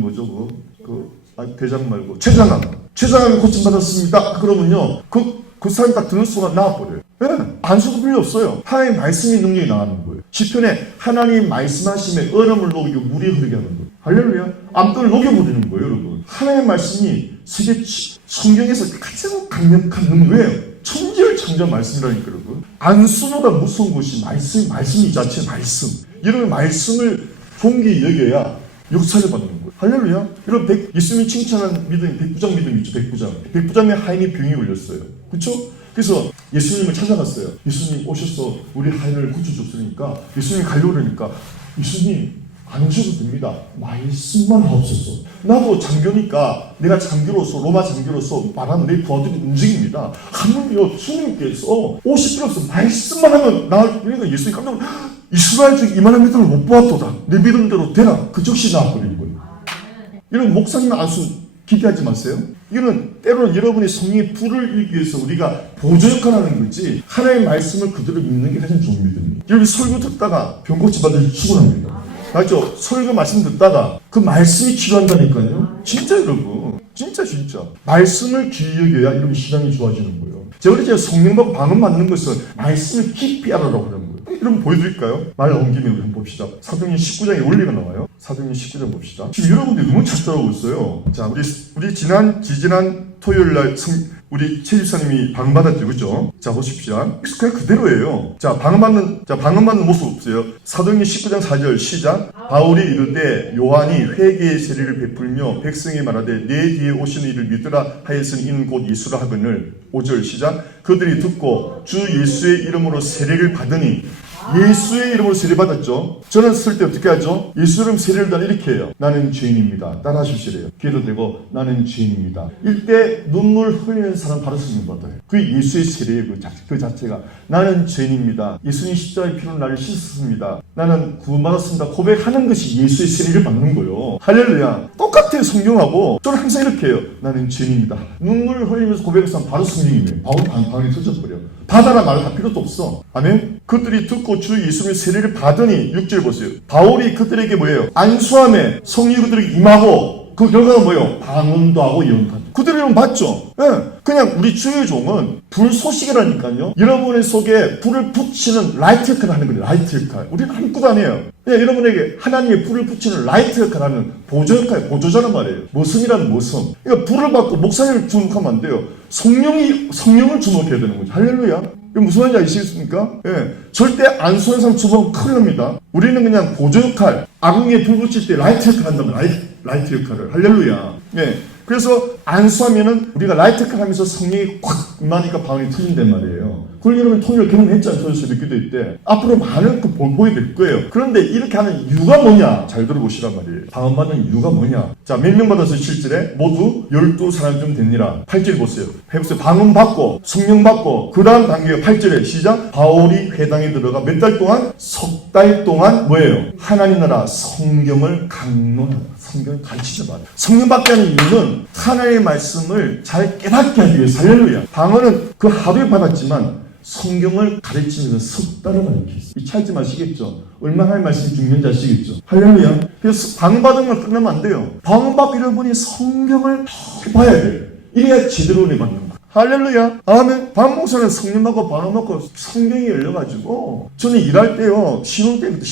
대장 말고 췌장암이 고침받았습니다. 그러면요 그 사람이 딱 듣는 순간 나와버려요. 왜? 안수도 필요 없어요. 하나님의 말씀의 능력이 나가는 거예요. 시편에 하나님 말씀하심에 얼음을 녹이고 물이 흐르게 하는 거예요. 할렐루야. 암들을 녹여버리는 거예요, 여러분. 하나님의 말씀이 세계 성경에서 가장 강력한 능력이에요. 천지를 창조한 말씀이라니까, 여러분. 안수보다 무서운 것이 말씀이 자체 말씀. 여러분 말씀을 존귀히 여겨야 역사를 받는 거예요. 할렐루야. 여러분 예수님이 칭찬한 믿음이 백부장 믿음이 있죠. 백부장의 하인이 병이 걸렸어요. 그렇죠? 그래서 예수님을 찾아갔어요. 예수님 오셔서 우리 하인을 고쳐줬으니까 예수님이 가려고 그러니까 예수님 안 오셔도 됩니다. 말씀만 하옵소서. 나도 장교니까 내가 장교로서 로마 장교로서 말하면 내 부하들이 움직입니다. 하물며 주님께서 오실 필요 없어. 말씀만 하면 그러니까 예수님 깜짝 놀라 이스라엘 중 이만한 믿음을 못 보았도다. 내 믿음대로 되라. 그 즉시 나와버리는 거예요. 이런 목사님 안수 기대하지 마세요. 이거는 때로는 여러분의 성령의 불을 잃기 위해서 우리가 보조 역할을 하는 거지 하나님의 말씀을 그대로 믿는 게 가장 좋은 믿음이에요. 여러분 설교 듣다가 병 고침받을 축원합니다. 알죠? 설교 말씀 듣다가 그 말씀이 치료한다니까요. 진짜 여러분. 진짜. 말씀을 귀히 여겨야 이런 신앙이 좋아지는 거예요. 제가 그랬죠. 성령 받고 방언 받는 것은 말씀을 깊이 알아라고 하는 거예요. 여러분 보여드릴까요? 말 나온 김에 우리 한번 봅시다. 사도행전 19장에 원리가 나와요. 사도행전 19장 봅시다. 지금 여러분들이 너무 잘 따라오고 있어요. 자, 우리 지지난 토요일 날 우리 최 집사님이 방언 받았죠, 그죠? 자, 보십시오. 그냥 그대로예요. 자, 방언 받는 모습 없어요. 사도행전 19장 4절 시작. 바울이 이르되 요한이 회개의 세례를 베풀며 백성이 말하되 내 뒤에 오시는 이를 믿으라 하였으니 이는 곧 예수라 하거늘. 5절 시작. 그들이 듣고 주 예수의 이름으로 세례를 받으니 예수의 이름으로 세례받았죠. 저는 쓸 때 어떻게 하죠? 예수 이름 세례를 다 이렇게 해요. 나는 죄인입니다. 따라 하십시래요. 귀에도 대고 나는 죄인입니다. 이때 눈물 흘리는 사람 바로 성령 받아요. 그 예수의 세례의 그 자체가 나는 죄인입니다. 예수님 십자가의 피로 나를 씻었습니다. 나는 구원받았습니다. 고백하는 것이 예수의 세례를 받는 거예요. 할렐루야. 똑같아요. 성경하고. 저는 항상 이렇게 해요. 나는 죄인입니다. 눈물을 흘리면서 고백하는 사람 바로 성령이에요. 방언이 터져버려. 받아라 말을 할 필요도 없어. 아멘. 그들이 듣고 주 예수님의 세례를 받으니 6절 보세요. 바울이 그들에게 뭐예요? 안수함에 성령이 그들에게 임하고 그 결과가 뭐예요? 방언도 하고 예언도 하고. 그들은 봤죠. 예. 그냥 우리 주의 종은 불소식이라니까요. 여러분의 속에 불을 붙이는 라이트 역할을 하는 거예요. 라이트 역할. 우리는 아무것도 아니에요. 그냥 여러분에게 하나님의 불을 붙이는 라이트 역할을 하는 보조 역할, 보조자란 말이에요. 모성이라는 모성. 그러니까 불을 받고 목사님을 주목하면 안 돼요. 성령을 주목해야 되는 거죠. 할렐루야. 이게 무슨 말인지 아시겠습니까? 예. 절대 안수하는 사람 주목하면 큰일 납니다. 우리는 그냥 보조 역할, 아궁이에 불 붙일 때 라이트 역할 한다면 라이트 역할을. 할렐루야. 예. 그래서 안수하면은 우리가 라이트 역할 하면서 성령이 콱 임하니까 방언이 터진단 말이에요. 그걸 여러분 토요일 경험했잖아요. 토요일 기도회 때. 앞으로 많은 그 보게 될 거예요. 그런데 이렇게 하는 이유가 뭐냐? 잘 들어보시란 말이에요. 방언 받는 이유가 뭐냐? 자, 몇 명 받아서 7절에 모두 12사람쯤 됩니다. 8절 보세요. 해보세요. 방언 받고 성령 받고 그 다음 단계가 8절에 시작. 바울이 회당에 들어가 몇 달 동안? 석 달 동안 뭐예요? 하나님 나라 성경을 강론하다. 성경을 가르치자 말이에요. 성령 받게 하는 이유는 하나님의 말씀을 잘 깨닫게 하기 위해서. 할렐루야. 방언은 그 하루에 받았지만 성경을 가르치면서 석 달을 가르쳤어요. 이 차이지 마시겠죠? 얼마나 하나님의 말씀이 중요한지 아시겠죠? 할렐루야. 그래서 방언 받은 걸 끝나면 안 돼요. 방언 받고 여러분이 성경을 더 봐야 돼요. 이래야 제대로 은혜 받는 거예요. 할렐루야. 아멘. 방목사는 성령 받고 방언 받고 성경이 열려가지고 저는 일할 때요. 신혼 때부터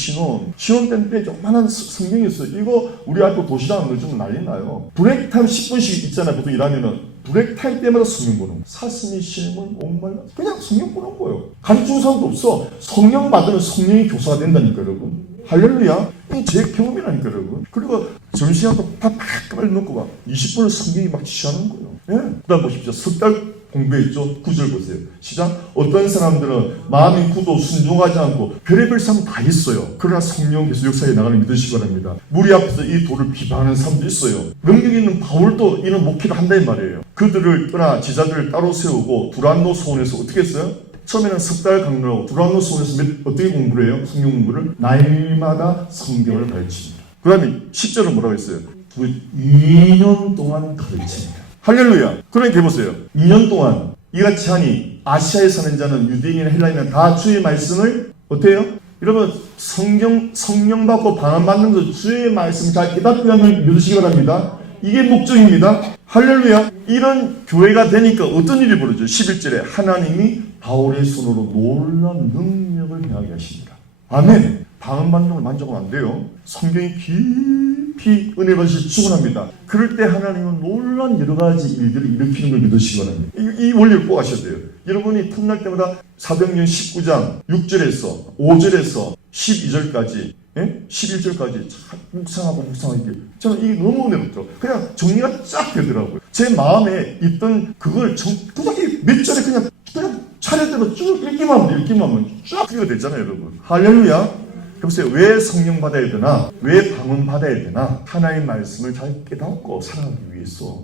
신혼 때 조그만한 성경이었어요. 이거 우리 아이고 도시락 넣어주면 난리 나요. 브레이크타임 10분씩 있잖아요. 보통 일하면은 브레이크타임 때마다 성경 보는 거예요. 사슴이 심은 옥말라 그냥 성경 보는 거예요. 가르치는 사람도 없어. 성령 받으면 성령이 교사가 된다니까 여러분. 할렐루야. 이게 제 경험이라니까 여러분. 그리고 점심시간도 팍팍 넣고 막 20분을 성경이 막 지시하는 거예요. 예? 그 다음 보십시오. 석 달 공부했죠. 9절 보세요. 시작. 어떤 사람들은 마음이 굳어 순종하지 않고 별의별 삶 다 있어요. 그러나 성령 계속 역사에 나가는 믿으시기 바랍니다. 무리 앞에서 이 돌을 비방하는 사람도 있어요. 능력이 있는 바울도 이런 목회를 한다는 말이에요. 그들을 떠나 제자들을 따로 세우고 두란노 소원에서 어떻게 했어요? 처음에는 석 달 강론하고 두란노 소원에서 어떻게 공부를 해요? 성경 공부를 날마다 성경을 가르칩니다. 그 다음에 10절은 뭐라고 했어요? 2년 동안 가르칩니다. 할렐루야. 그러니까 해보세요. 2년 동안 이같이 하니 아시아에 사는 자는 유대인이나 헬라인이나 다 주의 말씀을 어때요? 여러분 성령 받고 방언 받는 것 주의 말씀 잘 깨닫게 하는 믿으시기 바랍니다. 이게 목적입니다. 할렐루야. 이런 교회가 되니까 어떤 일이 벌어져요? 11절에 하나님이 바울의 손으로 놀라운 능력을 행하게 하십니다. 아멘. 방언 받는 걸 만족하면 안 돼요. 성경이 깊이 은혜 받으실 축원합니다. 그럴 때 하나님은 놀라운 여러 가지 일들을 일으키는 걸 믿으시기 바랍니다. 이 원리를 꼭 아셔야 돼요. 여러분이 틈날 때마다 사도행전 19장 6절에서 5절에서 12절까지 11절까지 참 묵상하고 저는 이게 너무 은혜롭더라고요. 그냥 정리가 쫙 되더라고요. 제 마음에 있던 그걸 그냥 몇 절에 그냥 차례대로 쭉 읽기만 하면 쫙 그게 되잖아요, 여러분. 할렐루야. 그래서 왜 성령 받아야 되나? 왜 방언 받아야 되나? 하나님의 말씀을 잘 깨닫고 살아가기 위해서.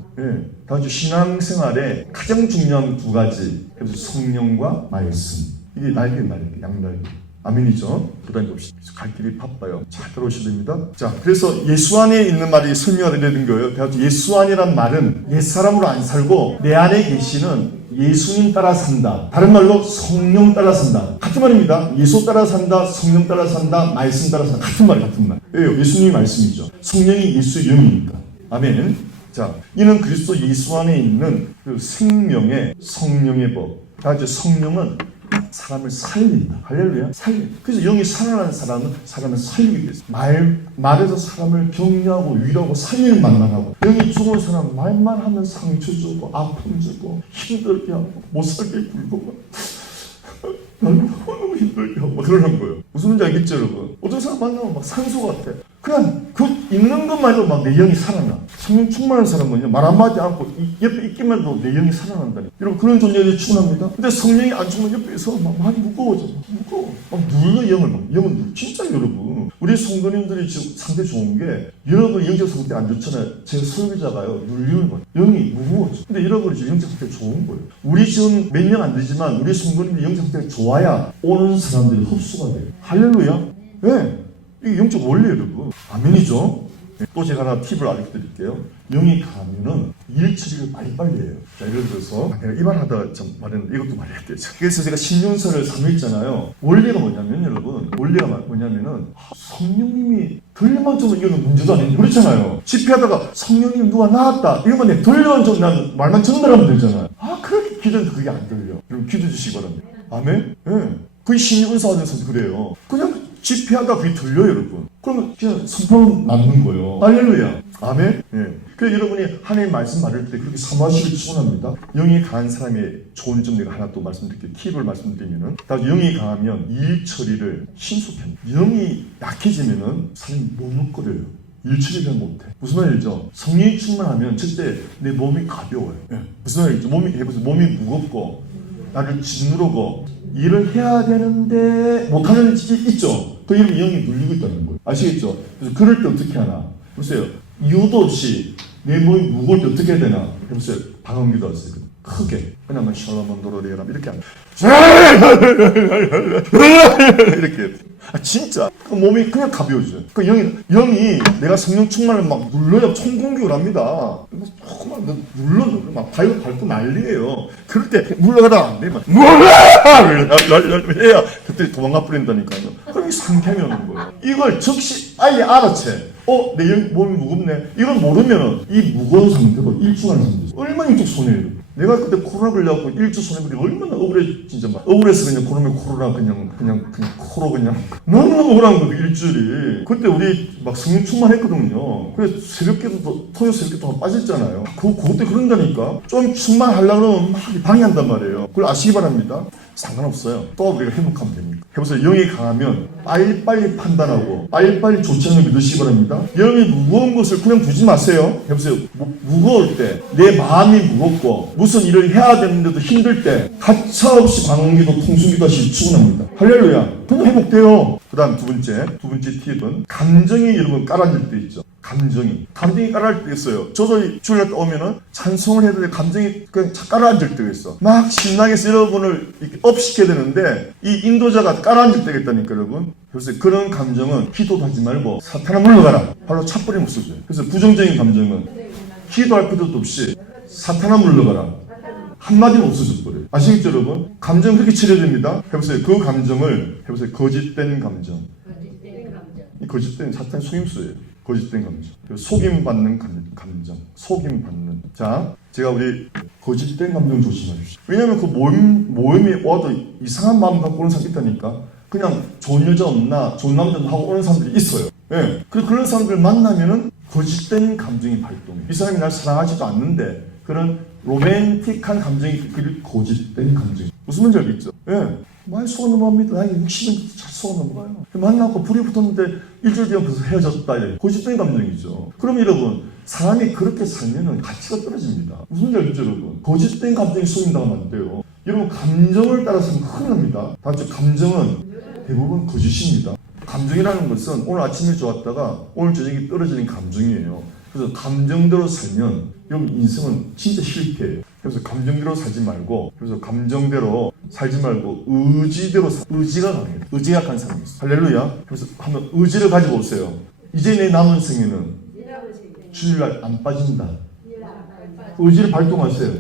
다음 주 신앙생활에 가장 중요한 두 가지. 그래서 성령과 말씀. 이게 날개, 양날개. 아멘이죠? 그 다음에 봅시다. 갈 길이 바빠요. 잘 들어오셔야 됩니다. 자, 그래서 예수 안에 있는 말이 설명이 되는 거예요. 그래서 예수 안이란 말은 옛사람으로 안 살고 내 안에 계시는 예수님 따라 산다. 다른 말로 성령 따라 산다. 같은 말입니다. 예수 따라 산다, 성령 따라 산다, 말씀 따라 산다. 같은 말. 예수님의 말씀이죠. 성령이 예수의 영이니까. 아멘. 자, 이는 그리스도 예수 안에 있는 그 생명의 성령의 법. 자, 성령은 사람을 살린다. 할렐루야. 그래서 영이 살아나는 사람은 사람을 살리게 됐어. 말에서 사람을 격려하고 위로하고 살리는 말만 하고, 영이 죽은 사람 말만 하면 상처 주고 아픔 주고 힘들게 하고 못 살게 굴고 너무 힘들게 하고 그러는 거예요. 무슨 말인지 알겠죠, 여러분? 어떤 사람 만나면 막 산소 같아. 그냥 그 있는 것만 해도 막 내 영이 살아나. 성령 충만한 사람은요, 말 한마디 않고 옆에 있기만 해도 내 영이 살아난다니. 여러분, 그런 존재들이 충분합니다. 근데 성령이 안 충만 옆에서 막 많이 무거워져. 무거워. 막 눌러, 영은 눌러. 진짜 여러분. 우리 성도님들이 지금 상태 좋은 게, 여러분 영적 상태 안 좋잖아요. 제 설교자가요, 눌리는 거예요. 영이 무거워져. 근데 여러분이 지금 영적 상태 좋은 거예요. 우리 지금 몇 년 안 되지만, 우리 성도님들이 영적 상태가 좋아야 오는 사람들이 흡수가 돼요. 할렐루야. 네. 이게 영적 원리 여러분. 아멘이죠? 또 제가 하나 팁을 알려드릴게요. 영이 강하면은 일 처리를 빨리빨리 해요. 자, 예를 들어서 내가 이 말 하다가 좀 말했는데 이것도 말해야 되죠. 그래서 제가 신윤서를 3했잖아요. 원리가 뭐냐면 여러분, 원리가 뭐냐면은 성령님이 들만 좀 이거는 문제도 아니에요. 그렇잖아요. 집회하다가 성령님 누가 나왔다 이러면 내 들려는 좀 난 말만 전달하면 되잖아요. 그렇게 기도해도 그게 안 들려. 여러분 기도해 주시기 바랍니다. 아멘? 예. 네. 그게 신윤서 하면서 그래요. 그냥 집회하다 그게 들려요, 여러분. 그러면 그냥 선포는 맞는 거예요. 할렐루야. 아멘? 예. 그래서 여러분이 하나님 말씀 말할 때 그렇게 사모하시길 축원합니다. 영이 강한 사람의 좋은 점 내가 하나 또 말씀드릴게요. 팁을 말씀드리면은, 영이 강하면 일 처리를 신속히 합니다. 영이 약해지면은 사람이 머뭇거려요. 일 처리를 못해. 무슨 말이죠? 성령이 충만하면 절대 내 몸이 가벼워요. 예. 무슨 말이죠? 몸이 무겁고 나를 짓누르고 일을 해야 되는데 못하는 일이 있죠. 그 이름이 영이 눌리고 있다는 거예요. 아시겠죠? 그래서 그럴 때 어떻게 하나? 보세요. 이유도 없이 내 몸이 무거울 때 어떻게 해야 되나? 해보세요. 방언기도 하세요. 크게. 그나마 샬라몬도로리라 이렇게 하면 이렇게. 진짜 그 몸이 그냥 가벼워져요. 그 영이 내가 성령 충만을 막 눌러야 총공격을 합니다. 조금만 눌러 막 밟고 난리예요. 그럴 때 물러가다 안 돼. 막 해야 그때 도망가 버린다니까요. 그럼 이 상쾌함이 오는 거예요. 이걸 즉시 빨리 알아채. 내 몸이 무겁네. 이걸 모르면은 이 무거운 상태로 일주하는 상태죠. 얼마나 이쪽 손해예요. 내가 그때 코로나 걸려갖고 일주 손해보니 얼마나 억울해, 진짜 막. 억울해서 그냥 코로나 그냥 코로 그냥. 너무 억울한 거예요, 일주일이. 그때 우리 막 성령 충만했거든요. 그래서 토요 새벽기도 빠졌잖아요. 그때 그런다니까. 좀 충만하려고 그러면 막 방해한단 말이에요. 그걸 아시기 바랍니다. 상관없어요. 또 우리가 회복하면 됩니까? 해보세요. 영이 강하면 빨리빨리 판단하고 빨리빨리 조치하는 걸 믿으시기 바랍니다. 영이 무거운 것을 그냥 두지 마세요. 해보세요. 무거울 때, 내 마음이 무겁고 무슨 일을 해야 되는데도 힘들 때 가차없이 방언기도 통성기도 하시기 축원합니다. 할렐루야. 그냥 회복돼요. 그 다음 두 번째 팁은 감정이 여러분 깔아질 때 있죠. 감정이 깔아앉을 때 있어요. 저도 주일날 오면은 찬송을 해도 감정이 그냥 깔아앉을 때가 있어. 막 신나게 해서 여러분을 이렇게 업시켜야 되는데 이 인도자가 깔아앉을 때가 있다니까 여러분. 그래서 그런 감정은 기도도 하지 말고 사탄아 물러가라. 바로 차버리면 없어져요. 그래서 부정적인 감정은 기도할 필요도 없이 사탄아 물러가라. 한마디로 없어져 버려요. 아시겠죠 여러분? 감정 그렇게 치료됩니다. 해보세요. 그 감정을 해보세요. 거짓된 감정. 이 거짓된 사탄의 속임수예요. 거짓된 감정. 속임받는 감정. 속임받는. 자, 제가 우리 거짓된 감정 조심하십시오. 왜냐하면 그 모임에 와도 이상한 마음 갖고 오는 사람이 있다니까. 그냥 좋은 여자 없나, 좋은 남자 하고 오는 사람들이 있어요. 예. 그런 사람들 만나면은 거짓된 감정이 발동해요. 이 사람이 날 사랑하지도 않는데 그런 로맨틱한 감정이 거짓된 감정. 무슨 말인지 알겠죠? 예. 많이 속아 넘어갑니다. 나이 60년 잘 속아 넘어가요. 만나고 불이 붙었는데 일주일 뒤에 벌써 헤어졌다. 거짓된 감정이죠. 그럼 여러분, 사람이 그렇게 살면은 가치가 떨어집니다. 무슨 말인지 알겠죠, 여러분? 거짓된 감정이 속인다고 하면 안 돼요. 여러분, 감정을 따라서는 큰일 납니다. 다음 감정은 대부분 거짓입니다. 감정이라는 것은 오늘 아침에 좋았다가 오늘 저녁에 떨어지는 감정이에요. 그래서 감정대로 살면 여러분 인생은 진짜 실패예요. 그래서 감정대로 살지 말고, 그래서 감정대로 살지 말고 의지대로 의지가 강해요. 의지가 강한 사람이 있어요. 할렐루야. 그래서 한번 의지를 가지고 오세요. 이제 내 남은 생에는 주일날 안 빠진다. 의지를 발동하세요.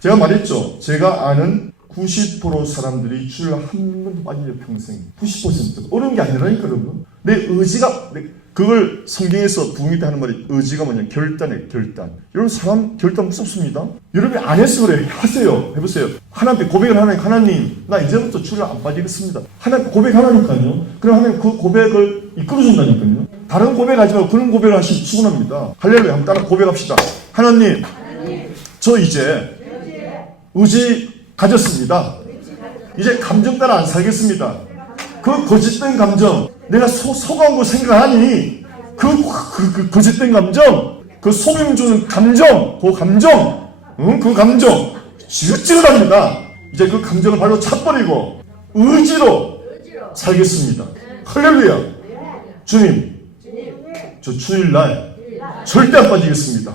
제가 말했죠. 제가 아는 90% 사람들이 주일날 한 번도 빠지죠. 평생 90%. 어려운 게 아니라니까 여러분. 내 의지가 그걸 성경에서 부흥이 하는 말이 의지가 뭐냐면 결단이에요. 결단. 여러분 사람 결단 무섭습니다. 여러분이 안 했어 그래. 하세요. 해보세요. 하나님께 고백을 하나님, 하나님 나 이제부터 주를 안 빠지겠습니다. 하나님께 고백하라니까요. 그럼 하나님 그 고백을 이끌어준다니까요. 다른 고백하지 말고 그런 고백을 하시면 충분합니다. 할렐루야. 한번 따라 고백합시다. 하나님, 저 이제 의지 가졌습니다. 이제 감정 따라 안 살겠습니다. 그 거짓된 감정, 내가 속아온 거 생각하니 그 거짓된 감정, 그 소명 주는 감정, 그 감정, 그 감정 지긋지긋합니다. 이제 그 감정을 발로 차버리고 의지로 살겠습니다. 할렐루야. 주님, 저 주일날 절대 안 빠지겠습니다.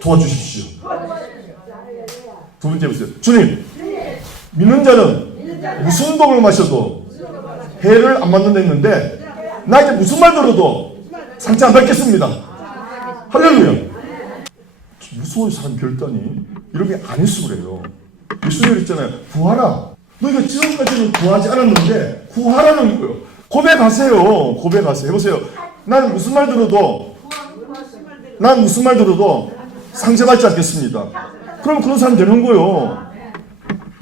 도와주십시오. 두 번째 보세요. 주님, 믿는 자는 무슨 독을 마셔도 해를 안 맞는다 했는데 나에게 무슨 말 들어도 상처 안 받겠습니다. 할렐루야. 무서워요 사람 결단이. 이런 게 안 했어 그래요. 예수님 있잖아요. 구하라. 너희가 지금까지는 구하지 않았는데 구하라는 거예요. 고백하세요. 고백하세요. 해보세요. 나는 무슨 말 들어도 상처받지 않겠습니다. 그럼 그런 사람 되는 거예요.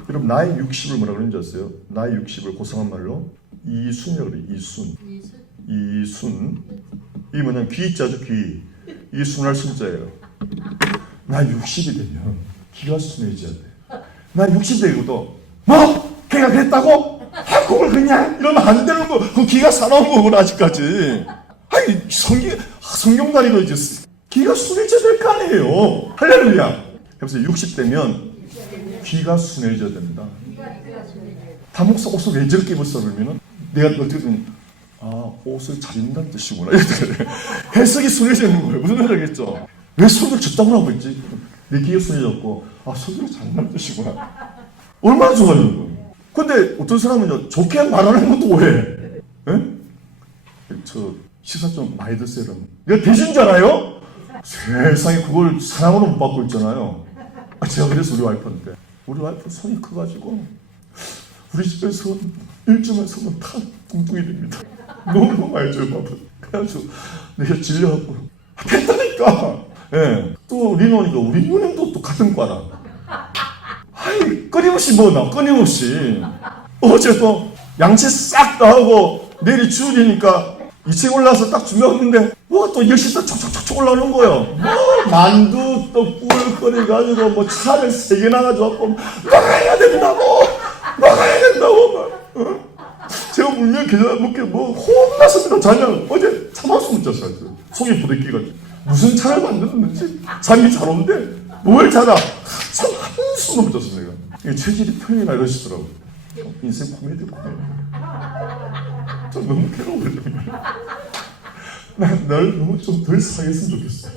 여러분 나의 60을 뭐라 그러는지 아세요? 나의 60을 고상한 말로 이순이라고 그래요. 이순. 이게 뭐냐면 귀자죠. 귀. 이순할 순자예요. 나 60이 되면 귀가 순해져야 돼. 나 60 되고도 뭐? 걔가 그랬다고? 그걸 그냥 이러면 안 되는 거. 그 귀가 사나운 거구나 아직까지. 아니 성경다리도 이제 귀가 순해져야 될 거 아니에요. 할렐루야. 해보세요. 60 되면 귀가 순해져야 된다. 다목사 옷을 왜 저렇게 입었어 그러면은 내가 어떻게 보면 옷을 잘 입는다는 뜻이구나. 이렇게 해석이 순해지는 거예요. 무슨 말이겠죠? 왜 손을 줬다고 하고 있지? 내 귀가 순해졌고 손을 잘 입는다는 뜻이구나. 얼마나 좋아지는 거예요. 근데 어떤 사람은요 좋게 말하는 것도 오해. 저 시사 좀 많이 드세요. 여러분. 내가 배신자나요? 세상에 그걸 사랑으로 못 받고 있잖아요. 제가 그래서 우리 와이프 손이 커가지고 우리 집에서 일주일에서는 다 뚱뚱이 됩니다. 너무 많이 줘요, 밥을. 그래가지고 내가 질려갖고 뱉다니까. 예. 또 리노니까 우리 누님도 또 같은 과라. 아이 끊임없이 뭐나 끊임없이. 어제 또 양치 싹 다 하고 내일이 주일이니까 2층 올라와서 딱 준비했는데 뭐가 또 10시부터 촉촉촉 올라오는 거예요. 뭐 만두 또 꿀거려가지고 뭐 차를 3개나 가져왔고 먹어야 된다고 막. 제가 물면 계좌 먹게 뭐 혼났습니다. 자냥 어제 참아서 못 잤어요. 속이 부대끼가지고 무슨 차를 만들었는지 잠이 잘 오는데 뭘 자라 참 한숨도 못 잤어 내가. 이게 체질이 편이나 이러시더라고. 인생 코미디. 저 너무 괴로워요. 날 너무 좀 덜 상했으면 좋겠어.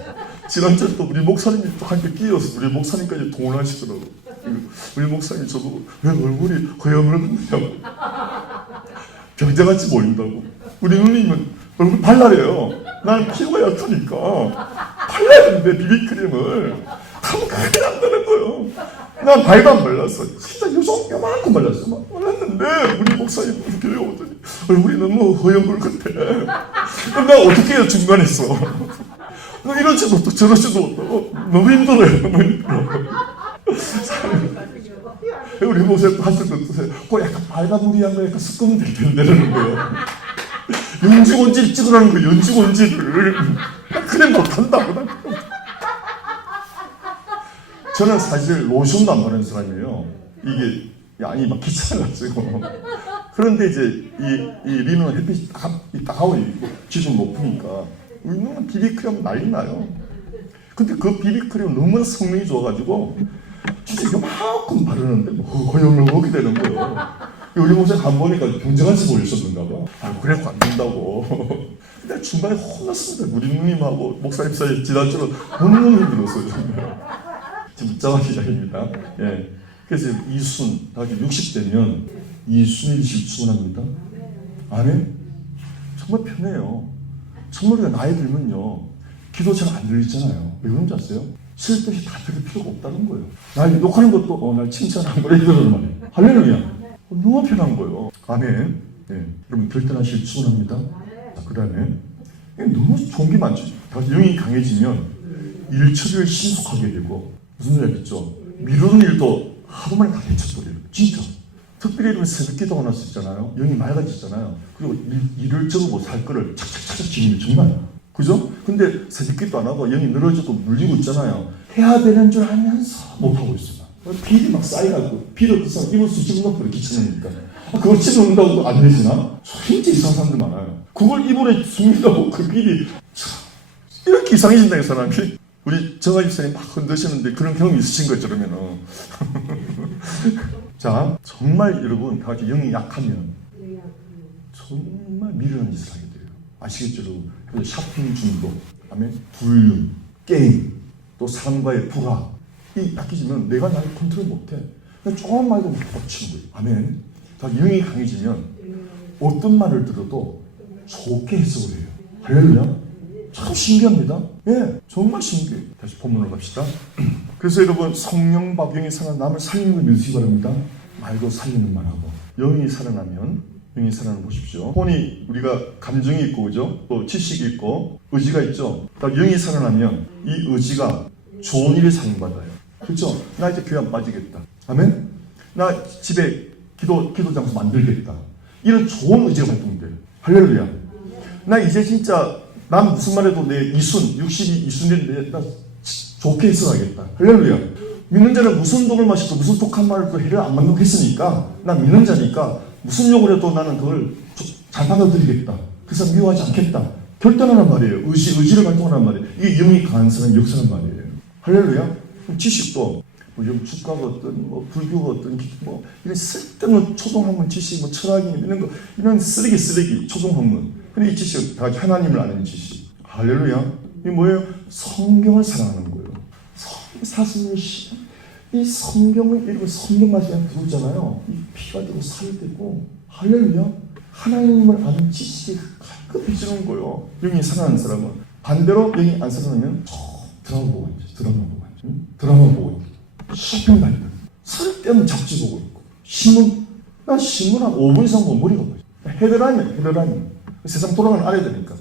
지난주에 또 우리 목사님이 또 한테 끼어서 우리 목사님까지 동원하시더라고. 우리 목사님이 저보고 왜 얼굴이 허여멀건냐고. 병자같이 보인다고. 우리 누님은 얼굴 발라래요. 난 피부가 약하니까 발라야 되는데 비비크림을 하면 그게 안 되는 거예요. 난 발도 안 발랐어. 진짜 요만큼 발랐어. 막 발랐는데 우리 목사님 교회 오더니 얼굴이 너무 허여멀 같아. 그럼 나 어떻게 해요 중간에서. 이러지도 못하고 저러지도 못하고 너무 힘들어요. 너무 힘들어. 우리 목사님 하실 때 어떠세요? 그 약간 빨간 물이 한 거 약간 섞으면 될 텐데 이러는 거예요. 연지곤지를 찍으라는 거예요. 연지곤지를. 그래 못한다고. 저는 사실 로션도 안 바르는 사람이에요. 이게 양이 막 귀찮아가지고. 그런데 이제 이 리노는 햇빛이 따가워 기준 높으니까 우리 눈은 비비크림 난리 나요. 근데 그 비비크림 너무나 성능이 좋아가지고 진짜 요만큼 바르는데 허여멀게 되는 거예요. 우리 목사님 간 보니까 병자같이 보였었는가 봐. 그래서 안 된다고. 근데 중간에 혼났습니다. 우리 누님하고 목사님 사이 지난주로 너무 힘들었어요. 지금 복잡한 시작입니다. 예. 그래서 이순, 나중에 60대면 이순일식 충분합니다. 아멘? 정말 편해요. 정말 우리가 나이 들면요. 기도 잘 안 들리잖아요. 왜 그런지 아세요? 쓸데없이 다 들을 필요가 없다는 거예요. 날 욕하는 것도 날 칭찬하는 거래 이러는 말이에요. 할렐루야. 너무 편한 거예요. 아멘. 예. 여러분 결단하실 충분합니다. 그 다음에 너무 좋은 게 많죠. 영이 강해지면 일 처리를 신속하게 되고, 무슨 소리 알겠죠? 미루는 일도 하루 만에 다 해쳐버려요. 진짜. 특별히 이런 새벽 기도가 날 수 있잖아요. 영이 맑아지잖아요. 그리고 일을 적고 살 거를 착착착착 지니면 정말. 그죠? 근데 새벽 기도 안 하고 영이 늘어지고 물리고 있잖아요. 해야 되는 줄 알면서 못하고 있어요. 비리 막 쌓여가지고, 비를 그 사람 입을 수 집어넣고 이렇게 치니까. 그걸 집어넣는다고 안 되시나? 진짜 이상한 사람들 많아요. 그걸 이불에 숨긴다고 그 비리. 이렇게 이상해진다, 이 사람이. 우리 정아 집사님 막 흔드시는데 그런 경험이 있으신 거죠, 그러면은. 자, 정말 여러분, 다 같이 영이 약하면 정말 미련한 짓을 하게 돼요. 아시겠죠, 여러분? 샤핑 중독, 그다음에 불륜, 게임, 또 사람과의 불화. 이 약해지면 내가 나를 컨트롤 못해. 조금 말도 못 고치는 거예요. 아멘. 자, 영이 강해지면 어떤 말을 들어도 좋게 해석을 해요. 할렐루야. 참 신기합니다. 예, 정말 신기해요. 다시 본문으로 갑시다. 그래서 여러분, 성령 밥 영이 살아 남을 살리는 걸 믿으시기 바랍니다. 말도 살리는 말하고. 영이 살아나면, 영이 살아나 보십시오. 혼이 우리가 감정이 있고, 그죠? 또 지식이 있고, 의지가 있죠. 영이 살아나면 이 의지가 좋은 일에 사용받아요. 그렇죠? 나 이제 교회 안 빠지겠다. 아멘? 나 집에 기도 장소 만들겠다. 이런 좋은 의지가 발동돼요. 할렐루야. 나 이제 진짜 난 무슨 말해도 내 이순, 60이 이순인데 나 좋게 해석하겠다. 할렐루야. 믿는 자는 무슨 독을 마시고 무슨 독한 말을 또 해를 안 받는 했으니까 난 믿는 자니까 무슨 욕을 해도 나는 그걸 잘 받아들이겠다. 그래서 미워하지 않겠다. 결단하는 말이에요. 의지를 발동하는 말이에요. 이게 영이 강한 사람, 역사는 말이에요. 할렐루야. 지식도 뭐 주가가 어떤 뭐 불교가 어떤 뭐 이런 쓸데없는 초등학문 지식, 뭐 철학이 이런 거 이런 쓰레기 초등학문. 근데 이 지식 다 하나님을 아는 지식. 할렐루야. 이게 뭐예요? 성경을 사랑하는 거예요. 사슴의 시. 이 성경을 읽고 성경만 그냥 배우잖아요. 이 피가 되고 살이 되고. 할렐루야. 하나님을 아는 지식이 가끔 주는 거예요. 영이 살아나는 사람은. 반대로 영이 안 살아나면 드라마 보고 앉아. 드라마 보고 있고. 쇼핑 다니다. 쓸데없는 잡지 보고 있고. 난 신문 한 5분 이상 보면 머리가 아파요. 헤드라인. 세상 돌아가는 알아야 되니까.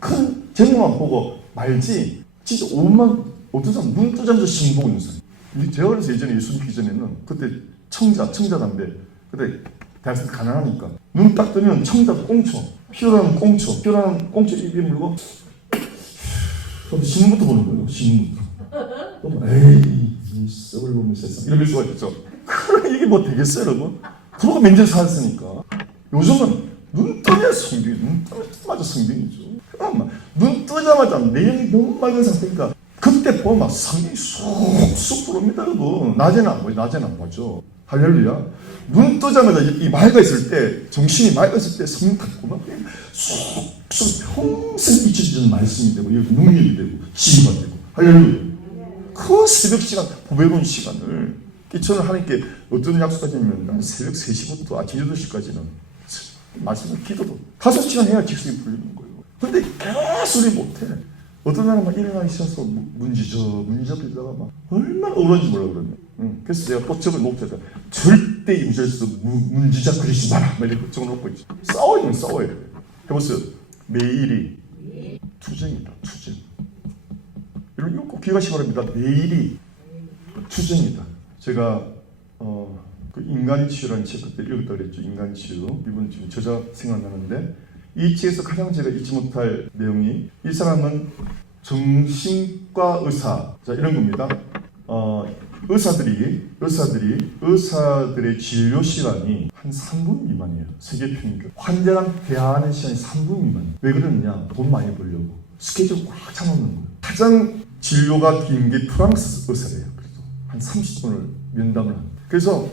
큰 제목만 보고 말지. 진짜 5분만, 어떤 사람 눈 뜨자마자 신문 보고 있는 사람. 제가 그래서 예전에 예수 믿기 전에는 그때 청자 담배. 그때 대학생 가난하니까. 눈 딱 뜨면 청자 꽁초. 피어나는 꽁초 입에 물고 신문부터 보는 거예요. 신문부터. 에이, 이 썩을 보면 세상. 이럴 수가 있죠. 그래, 이게 뭐 되겠어요, 여러분? 그러고 면접 살았으니까. 요즘은 눈 뜨면 성경, 눈 뜨자마자 성경이죠. 눈 뜨자마자 내용이 너무 맑은 상태니까 그때 보면 막 성경이 쑥쑥 들어옵니다, 여러분. 낮에는 안 보죠. 할렐루야. 눈 뜨자마자 이 맑아있을 때, 정신이 맑아있을 때 성경 딱 보면 쑥쑥 평생 잊혀지는 말씀이 되고, 여기 능력이 되고, 지혜가 되고. 할렐루야. 그 새벽 시간, 보배로운 시간을 저는 하나님께 어떤 약속하냐면 새벽 3시부터 아침 8시까지는 말씀을 기도도 5시간 해야 직성이 풀리는 거예요. 근데 개소리 못해. 어떤 사람은 일어나기 싫어서 문지적이다가 막 얼마나 어려운지 몰라 그러면. 그래서 제가 또 적을 놓고서 절대 임실에서 문지작 그리지 마라 이렇게 적어놓고 있죠. 싸워야 돼. 해보세요. 매일이 투쟁이다. 투쟁. 여러분 이거 꼭 기억하시기 바랍니다. 매일이 투쟁이다. 제가 그 인간치유라는 책 그때 읽었다 그랬죠. 인간치유. 이분 지금 저자 생각나는데 이 책에서 가장 제가 잊지 못할 내용이 이 사람은 정신과 의사 자 이런 겁니다. 의사들의 진료 시간이 한 3분 미만이에요. 세계 평균. 환자랑 대화하는 시간이 3분 미만. 왜 그러느냐? 돈 많이 벌려고. 스케줄 꽉 차놓는 거예요. 가장 진료가 긴 게 프랑스 의사래요. 그래서 한 30분을 면담을 합니다. 그래서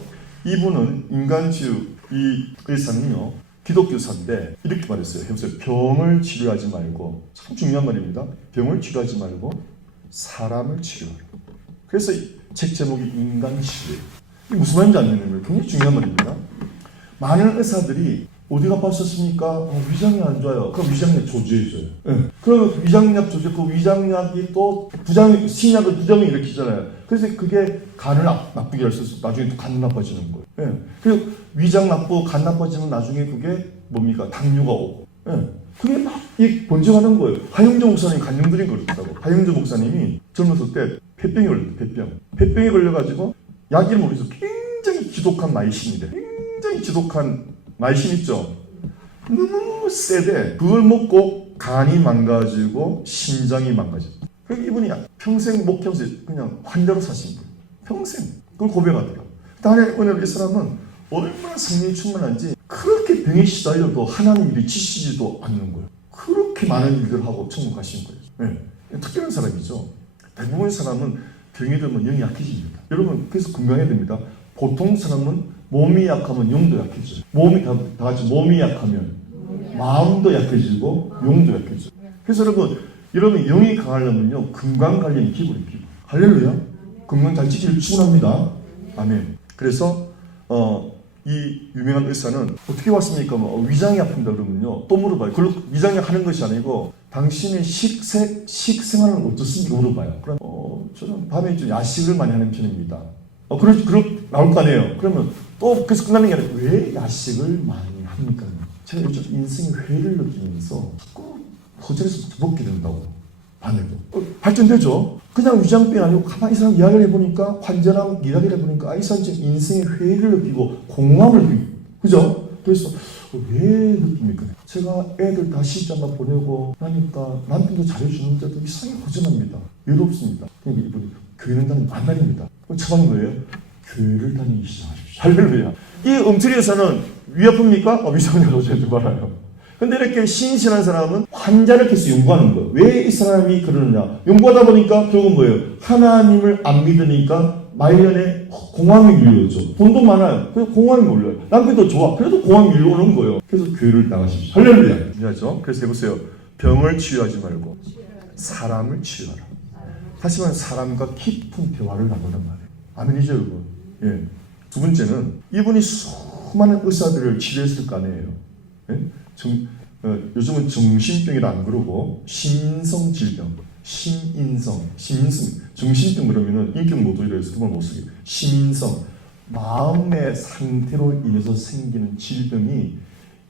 이분은 인간치유 이 의사는요 기독교사인데 이렇게 말했어요. 해보세요. 병을 치료하지 말고 참 중요한 말입니다. 병을 치료하지 말고 사람을 치료하라. 그래서 책 제목이 인간치유예요. 이게 무슨 말인지 아시는 굉장히 중요한 말입니다. 많은 의사들이 어디가 봤었습니까? 위장이 안 좋아요. 그럼 위장약 조제해줘요. 네. 그럼 위장약 조제, 그 위장약이 또 신약을 부작용을 일으키잖아요. 그래서 그게 간을 나쁘게 할 수 있어. 나중에 또 간 나빠지는 거예요. 네. 그리고 위장 나쁘고 간 나빠지면 나중에 그게 뭡니까? 당뇨가 오고. 네. 그게 막 번져가는 거예요. 하영조 목사님 간증들이 그렇다고. 하영조 목사님이 젊었을 때 폐병에 걸렸대. 폐병에 걸려가지고 약 이름으로 해서 굉장히 지독한 마이신이래. 굉장히 지독한 마이신 있죠. 너무 세대. 그걸 먹고 간이 망가지고 심장이 망가졌다. 그래서 이분이 평생 목회하면서 그냥 환자로 사신 거예요. 평생. 그걸 고백하더라고요. 하나님의 은혜로 이 사람은 얼마나 성령이 충만한지 그렇게 병에 시달려도 하나님 일이 지치지도 않는 거예요. 그렇게 많은 일들을 하고 천국 가신 거예요. 네. 특별한 사람이죠. 대부분의 사람은 병이 들면 영이 약해집니다. 여러분 그래서 건강해야 됩니다. 보통 사람은 몸이 약하면 영도 약해져요. 몸이 다 같이 몸이 약하면 마음도 약해지고 영도 약해져요. 그래서 여러분 영이 강하려면요 건강관리는 기본이에요. 기본. 할렐루야. 건강 잘 지키길 축원합니다. 아멘. 그래서 이 유명한 의사는 어떻게 왔습니까? 위장이 아픈다 그러면요 또 물어봐요. 그걸 위장이 하는 것이 아니고 당신의 식생활은 어떻습니까? 물어봐요. 그럼 저는 밤에 좀 야식을 많이 하는 편입니다. 그럼 나올 거 아니에요. 그러면 또 그래서 끝나는 게 아니라 왜 야식을 많이 합니까? 제가 요즘 인생의 회의를 느끼면서 자꾸 호텔에서 먹게 된다고. 밤에도 발전되죠. 그냥 위장병이 아니고 가만히 이 사람 이야기를 해보니까 환자랑 이야기를 해보니까 이 사람 지금 인생의 회의를 느끼고 공허함을 느끼고 그죠? 그래서 왜 느낍니까? 제가 애들 다 시집장가 보내고 나니까 남편도 잘해주는데도 이상하게 허전합니다. 외롭습니다. 그러니까 이분이 교회는 안 다닙니다. 그럼 처방인 거예요? 교회를 다니기 시작하십시오. 할렐루야. 이 음트리에서는 위 아픕니까? 위장을 오셔야지 말아요. 근데 이렇게 신실한 사람은 환자를 계속 연구하는 거예요. 왜 이 사람이 그러느냐. 연구하다 보니까 결국은 뭐예요? 하나님을 안 믿으니까 말년에 공황이 밀려오죠. 돈도 많아요. 그래서 공황이 몰려요. 남편도 좋아. 그래도 공황이 밀려오는 거예요. 그래서 교회를 나가십시오. 할렐루야. 이해하죠? 그래서 해보세요. 병을 치유하지 말고 사람을 치유하라. 다시 말하면 사람과 깊은 대화를 나누는 말이에요. 아멘이죠, 여러분? 예. 두 번째는 이분이 수많은 의사들을 치료했을 거 아니에요. 예? 요즘은 정신병이라 안 그러고 심인성 질병, 정신병 그러면은 인격 모독이라 해서 그걸 못 쓰게. 심인성, 마음의 상태로 인해서 생기는 질병이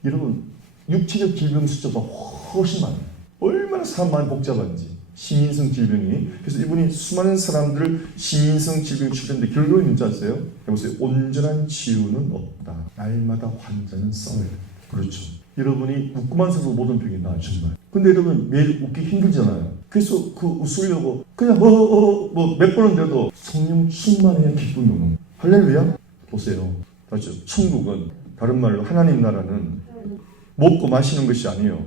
여러분 육체적 질병 숫자가 훨씬 많아요. 얼마나 사람 많이 복잡한지 심인성 질병이. 그래서 이분이 수많은 사람들을 심인성 질병 치료했는데 결론이 뭔지 아세요? 해보세요. 온전한 치유는 없다. 날마다 환자는 써요. 그렇죠. 여러분이 웃고만 서서 모든 병이 나아요. 정말. 근데 여러분 매일 웃기 힘들잖아요. 그래서 그 웃으려고 그냥 몇 번은 돼도 성령 충만해야 기쁨이 오는 거예요. 할렐루야. 보세요. 맞죠? 천국은 다른 말로 하나님 나라는 먹고 마시는 것이 아니에요.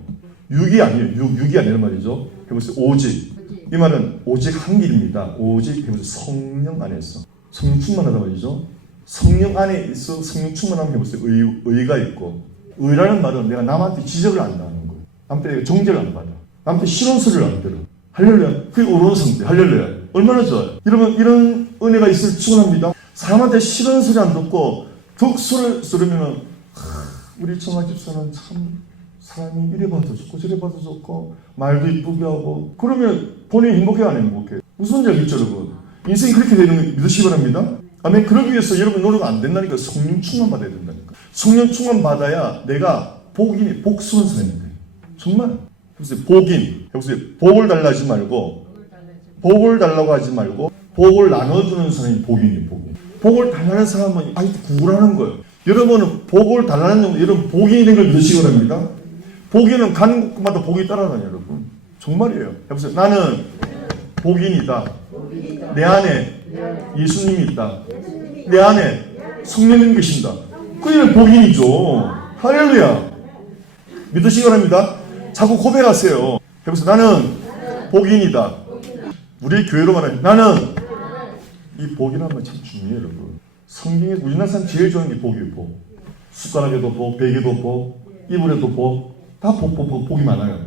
육이 아니에요. 육이 아니란 말이죠. 해보세요. 오직. 이 말은 오직 한 길입니다. 오직 해보세요. 성령 안에서. 성령 충만하단 말이죠. 성령 안에 있어 성령 충만하면 해보세요. 의가 있고. 의라는 말은 내가 남한테 지적을 안 당하는 거예요. 남한테 정죄를 안 받아. 남한테 싫은 소리를 안 들어. 할렐루야. 그게 옳은 상태. 할렐루야. 얼마나 좋아요. 여러분 이런 은혜가 있을 축원합니다. 사람한테 싫은 소리 안 듣고 덕소를 들으면 우리 청아 집사는 참 사람이 이래 봐도 좋고 저래 봐도 좋고 말도 이쁘게 하고 그러면 본인이 행복해 안 행복해? 무슨 일 있죠 여러분? 인생이 그렇게 되는 거 믿으시기 바랍니다. 아멘. 그러기 위해서 여러분 노력 안 된다니까. 성령 충만 받아야 된다니까. 성령 충만 받아야 내가 복스러운 사람인 거예요. 정말. 해보세요. 해보세요. 복을 달라 하지 말고 복을 달라고 하지 말고 복을 나눠주는 사람이 복인이에요. 복을 달라는 사람은 구라는 거예요. 여러분은 복을 달라는 정도 여러분 복이 있는 걸 믿으시기 바랍니다. 복인은 가는 곳마다 복이 따라다녀요. 여러분. 정말이에요. 해보세요. 나는 복인이다. 내 안에 예수님이 있다. 내 안에 성령님 계신다. 그게 복인이죠. 할렐루야. 믿으시기 바랍니다. 자꾸 고백하세요. 해보세요. 나는 복인이다. 우리 교회로 말하면 나는 이 복이라는 말 참 중요해요. 여러분. 성경에 우리나라 사람 제일 좋아하는 게 복이에요. 복. 숟가락에도 복, 베개도 복, 이불에도 복. 다 복이 많아요.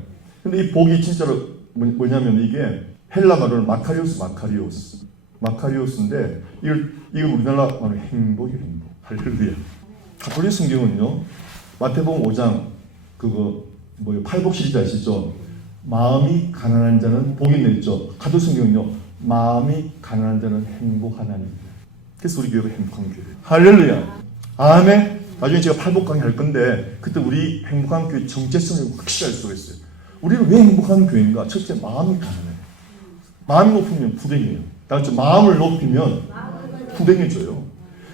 근데 이 복이 진짜로 뭐냐면 이게 헬라 말로는 마카리오스인데 이걸 우리나라 말로 행복이에요. 행복. 할렐루야. 가톨릭 성경은요. 마태복음 5장 팔복 시리즈 아시죠? 마음이 가난한 자는 복이 있죠. 가톨릭 성경은요. 마음이 가난한 자는 행복하나니. 그래서 우리 교회가 행복한 교회예요. 할렐루야. 아멘. 나중에 제가 팔복 강의 할 건데 그때 우리 행복한 교회 정체성을 확실히 알 수가 있어요. 우리는 왜 행복한 교회인가? 첫째, 마음이 가난해요. 마음이 높으면 불행해요. 다음째, 마음을 높이면 불행해져요.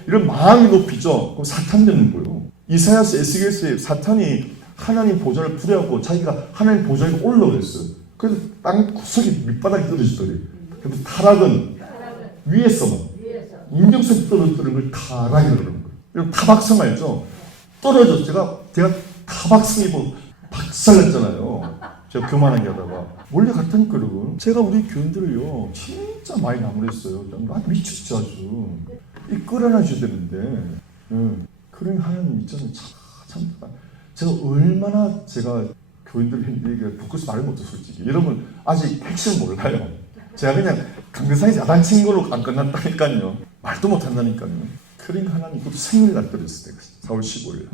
이런 마음이 높이죠. 그럼 사탄 되는 거예요. 이사야서 에스겔서에 사탄이 하나님 보좌를 부려갖고 자기가 하나님 보좌에 올라오랬어요. 그래서 땅 구석이 밑바닥에 떨어지더래. 그래서 타락은 위에서만, 인정성 떨어지는 걸 타락이라고 그러는 거예요. 여러분 타박성 알죠? 떨어져. 제가 타박성 입고 박살냈잖아요. 제가 교만하게 하다가. 원래 같다니까 여러분. 제가 우리 교인들을요 진짜 많이 나무랬어요. 나 미쳤지 아주. 이 끌어놔줘야 되는데. 그런 하나님 있잖아요. 참 제가 얼마나 제가 교인들 얘기가 부끄러워서 말을 못해 솔직히. 여러분 아직 핵심 몰라요. 제가 그냥 강대상에서 야단친 걸로 안 끝났다니까요. 말도 못한다니까요. 그러니까 하나님 그것도 생일날 떨었을 때 4월 15일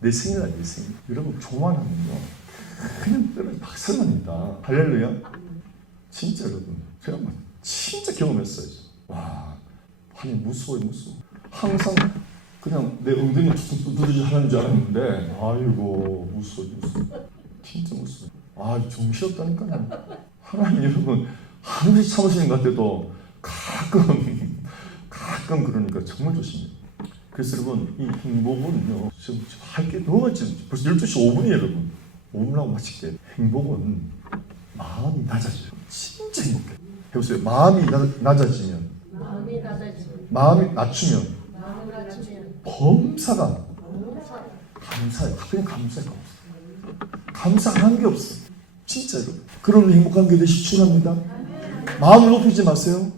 내 생일날 내 생일. 여러분 교만하면요 그냥 떨어져 박살납니다. 할렐루야. 진짜 여러분 제가 진짜 경험했어요. 와 하나님 무서워요. 항상 그냥 내 엉덩이 두드러지 하는 줄 알았는데 아이고 무서워. 진짜 무서워. 아 정신없다니까요. 하나님 여러분 아무리 참으시는 것 같아도 가끔 그러니까 정말 조심해요. 그래서 여러분 이 행복은요 지금 할 게 너무 많지. 벌써 12시 5분이에요 여러분. 5분하고 마칠게. 행복은 마음이 낮아져요. 진짜 행복해. 해보세요. 마음이 낮아지면 마음이 낮추면 범사가 감사해요. 그냥 감사해요. 감사한 게 없어. 진짜로. 그런 행복한 게 되시 축원합니다. 마음을 높이지 마세요.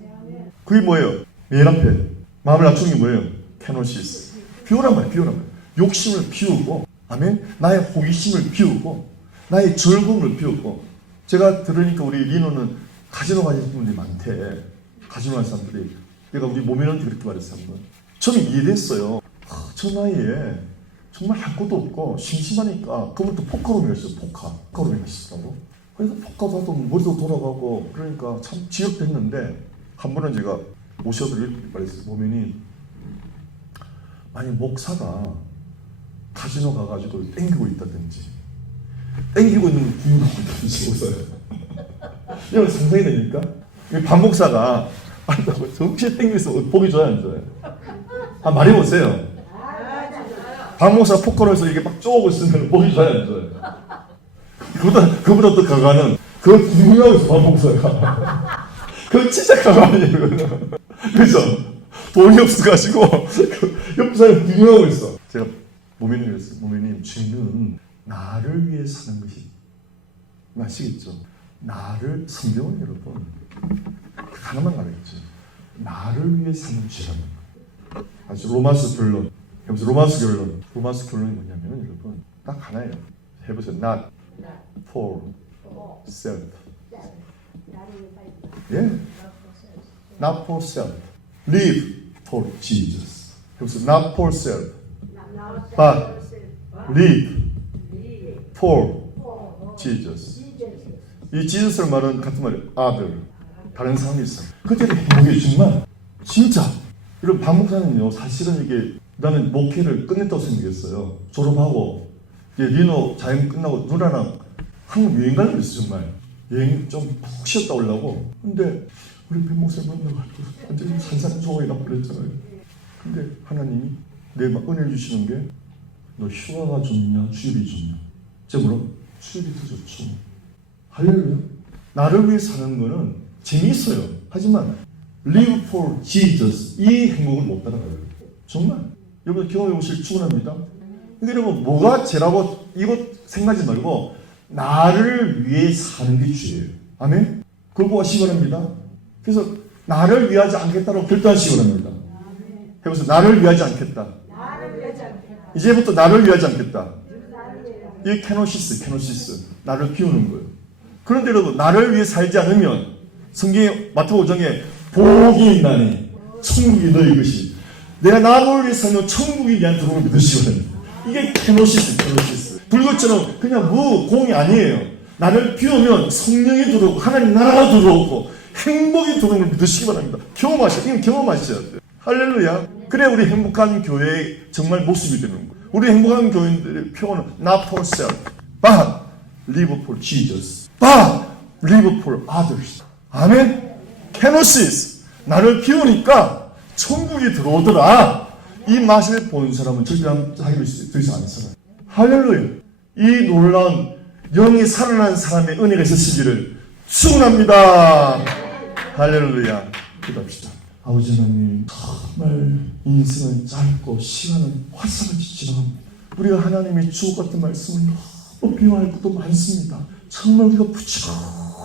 그게 뭐예요? 맨 앞에 마음을 낮추는 게 뭐예요? 케노시스. 비우란 말이에요. 욕심을 비우고, 아멘. 나의 호기심을 비우고, 나의 즐거움을 비우고. 제가 들으니까 우리 리노는 가지러 가시는 분들이 많대. 가지러 가는 사람들이. 내가 우리 모면한테 그렇게 말했어요. 저는 이해됐어요. 저 나이에 정말 할 것도 없고 심심하니까 그분도 포카로미 했어요. 포카로미 하시더라고. 그래서 포카도 하도 머리도 돌아가고 그러니까 참 지역됐는데 한 번은 제가 모셔드릴 말했어요. 보면이 만약 목사가 카지노 가가지고 땡기고 있다든지 땡기고 있는 걸 구경하고 있다든지 보세요. 이런 상상이 되니까 반 목사가 안다고 정신에 땡기면서 보기 좋아요 안 좋아요? 한 말해보세요. 반 목사 포커로에서 이게 막 쪼고 있으면 보기 좋아요 안 좋아요? 그보다 더 가가는 그걸 구경하고 있어 반 목사가. 그건 진짜 가만이에요. 그죠? 돈이 없어가지고 옆 사람이 구경하고 있어. 제가 모면님 그랬어요. 모면님 죄는 나를 위해 사는 것이 아시겠죠? 나를 성경은 여러분 하나만 말했죠. 나를 위해 사는 죄라는 거. 아주 로마서 결론. 여기서 로마서 결론이 뭐냐면 여러분 딱 하나예요. 해보세요. Not for self. 예. Not for self. Live for Jesus. 해보세요. Not for self. But live for Jesus. 이 지저스를 말은 같은 말이에요. 아들. 다른 사람이 있어. 그때는 행복해지지만 진짜 이런 반목사는요 사실은 이게 나는 목회를 끝냈다고 생각했어요. 졸업하고 이제 리노 자연 끝나고 누나랑 한국 여행 가려고 했어. 정말 여행 좀 푹 쉬었다 오려고. 근데 우리 배 목사님 만나가지고 완전히 산산조각이 나버렸잖아요. 근데 하나님이 내 은혜를 주시는 게 너 휴가가 좋냐 주일이 좋냐. 제가 물어 주일이 더 좋죠. 할렐루야. 나를 위해 사는 거는 재미있어요. 하지만 live for Jesus 이 행복을 못 따라가요. 정말 여러분 경험해 보실 축원합니다. 그러니까 여러분 뭐가 죄라고 이것 생각하지 말고 나를 위해 사는 게 죄예요. 아멘. 그걸 보시기 바랍니다. 그래서 나를 위하지 않겠다고 결단하시기 바랍니다. 해보세요. 나를 위하지 않겠다. 이제부터 나를 위하지 않겠다. 이 케노시스 나를 비우는 거예요. 그런데 여러분 나를 위해 살지 않으면 성경의 마태복음 5장에 복이 있나니 천국이 너희 것이. 내가 나를 위해 살면 천국이 내한테 들어오는 믿으시기 바랍니다. 이게 케노시스. 불꽃처럼 그냥 공이 아니에요. 나를 비우면 성령이 들어오고 하나님 나라가 들어오고 행복이 들어오는 걸 믿으시기 바랍니다. 이건 경험하셔야 돼요. 할렐루야. 그래 우리 행복한 교회의 정말 모습이 되는 거예요. 우리 행복한 교인들의 표현은 not for self, but live for Jesus, but live for others. 아멘. 케노시스, 나를 키우니까 천국이 들어오더라. 이 맛을 본 사람은 절대 자기를 들지 않은 사람. 할렐루야. 이 놀라운 영이 살아난 사람의 은혜가 있으시기를 축원합니다. 할렐루야. 기도합시다. 아버지 하나님, 정말 인생은 짧고 시간은 화살같이 지나갑니다. 우리가 하나님의 주옥 같은 말씀을 너무 비워할 것도 많습니다. 정말 우리가 부지런히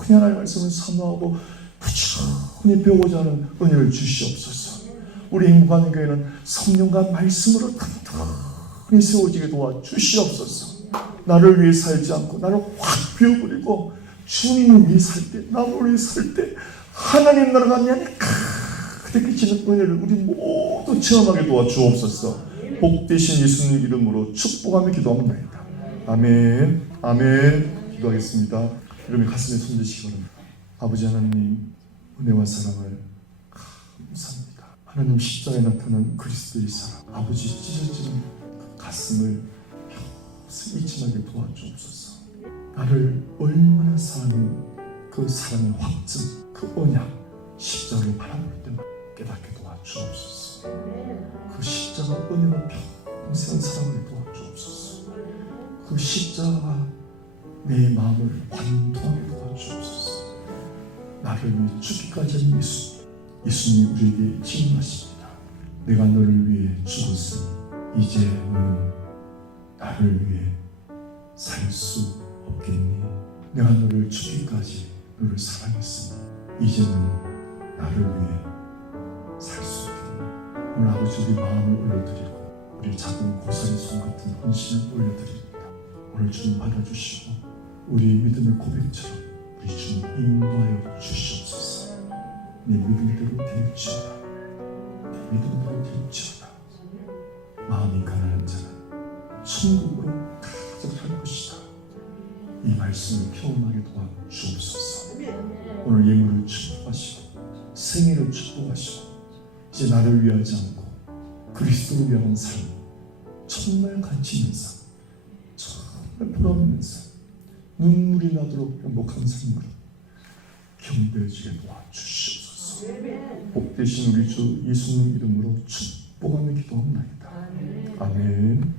하나님의 말씀을 사모하고 부지런히 배우고자 하는 은혜를 주시옵소서. 우리 행복한 교회는 성령과 말씀으로 튼튼히 세워지게 도와주시옵소서. 나를 위해 살지 않고 나를 확 비워버리고 주님을 위해 살 때, 나를 위해 살 때 하나님 나라가 내 안에 크게 끼치는 은혜를 우리 모두 체험하게 도와주옵소서. 복되신 예수님 이름으로 축복하며 기도합니다. 아멘. 아멘. 기도하겠습니다. 여러분 가슴에 손대시기 바랍니다. 아버지 하나님, 은혜와 사랑을 감사합니다. 하나님 십자가에 나타난 그리스도의 사랑, 아버지 찢어지는 그 가슴을 평생 잊지 말게 도와주옵소서. 나를 얼마나 사랑하는 그 사랑의 확증, 그 언약, 십자가를 바라볼 때마다 깨닫게 도와주옵소서. 그 십자가 은혜와 평생 사랑을 도와주옵소서. 그 십자가가 내 마음을 관통하게 도와주옵소서. 나를 위해 죽기까지 한 예수님 우리에게 증언하십니다. 내가 너를 위해 죽었으니 이제는 나를 위해 살 수 없겠니? 내가 너를 죽기까지 너를 사랑했으니 이제는 나를 위해 살 수 없겠니? 오늘 아버지 우리 마음을 올려드리고 우리 작은 고사리 손 같은 헌신을 올려드립니다. 오늘 주님 받아주시고 우리 믿음의 고백처럼 우리 주님 인도하여 주시옵소서. 내 믿음대로 될지어다. 내 믿음대로 될지어다. 마음이 가난한 자는 천국으로 가득할 것이다. 이 말씀을 경험하게 도와주옵소서. 오늘 예물을 축복하시고 생애를 축복하시고 이제 나를 위하지 않고 그리스도를 위한 삶, 정말 가치 있는 삶, 정말 보람있는 삶, 눈물이 나도록 행복한 삶으로 경배해주게 도와주시옵소서. 복되신 우리 주 예수님 이름으로 축복하며 기도합니다. 아멘.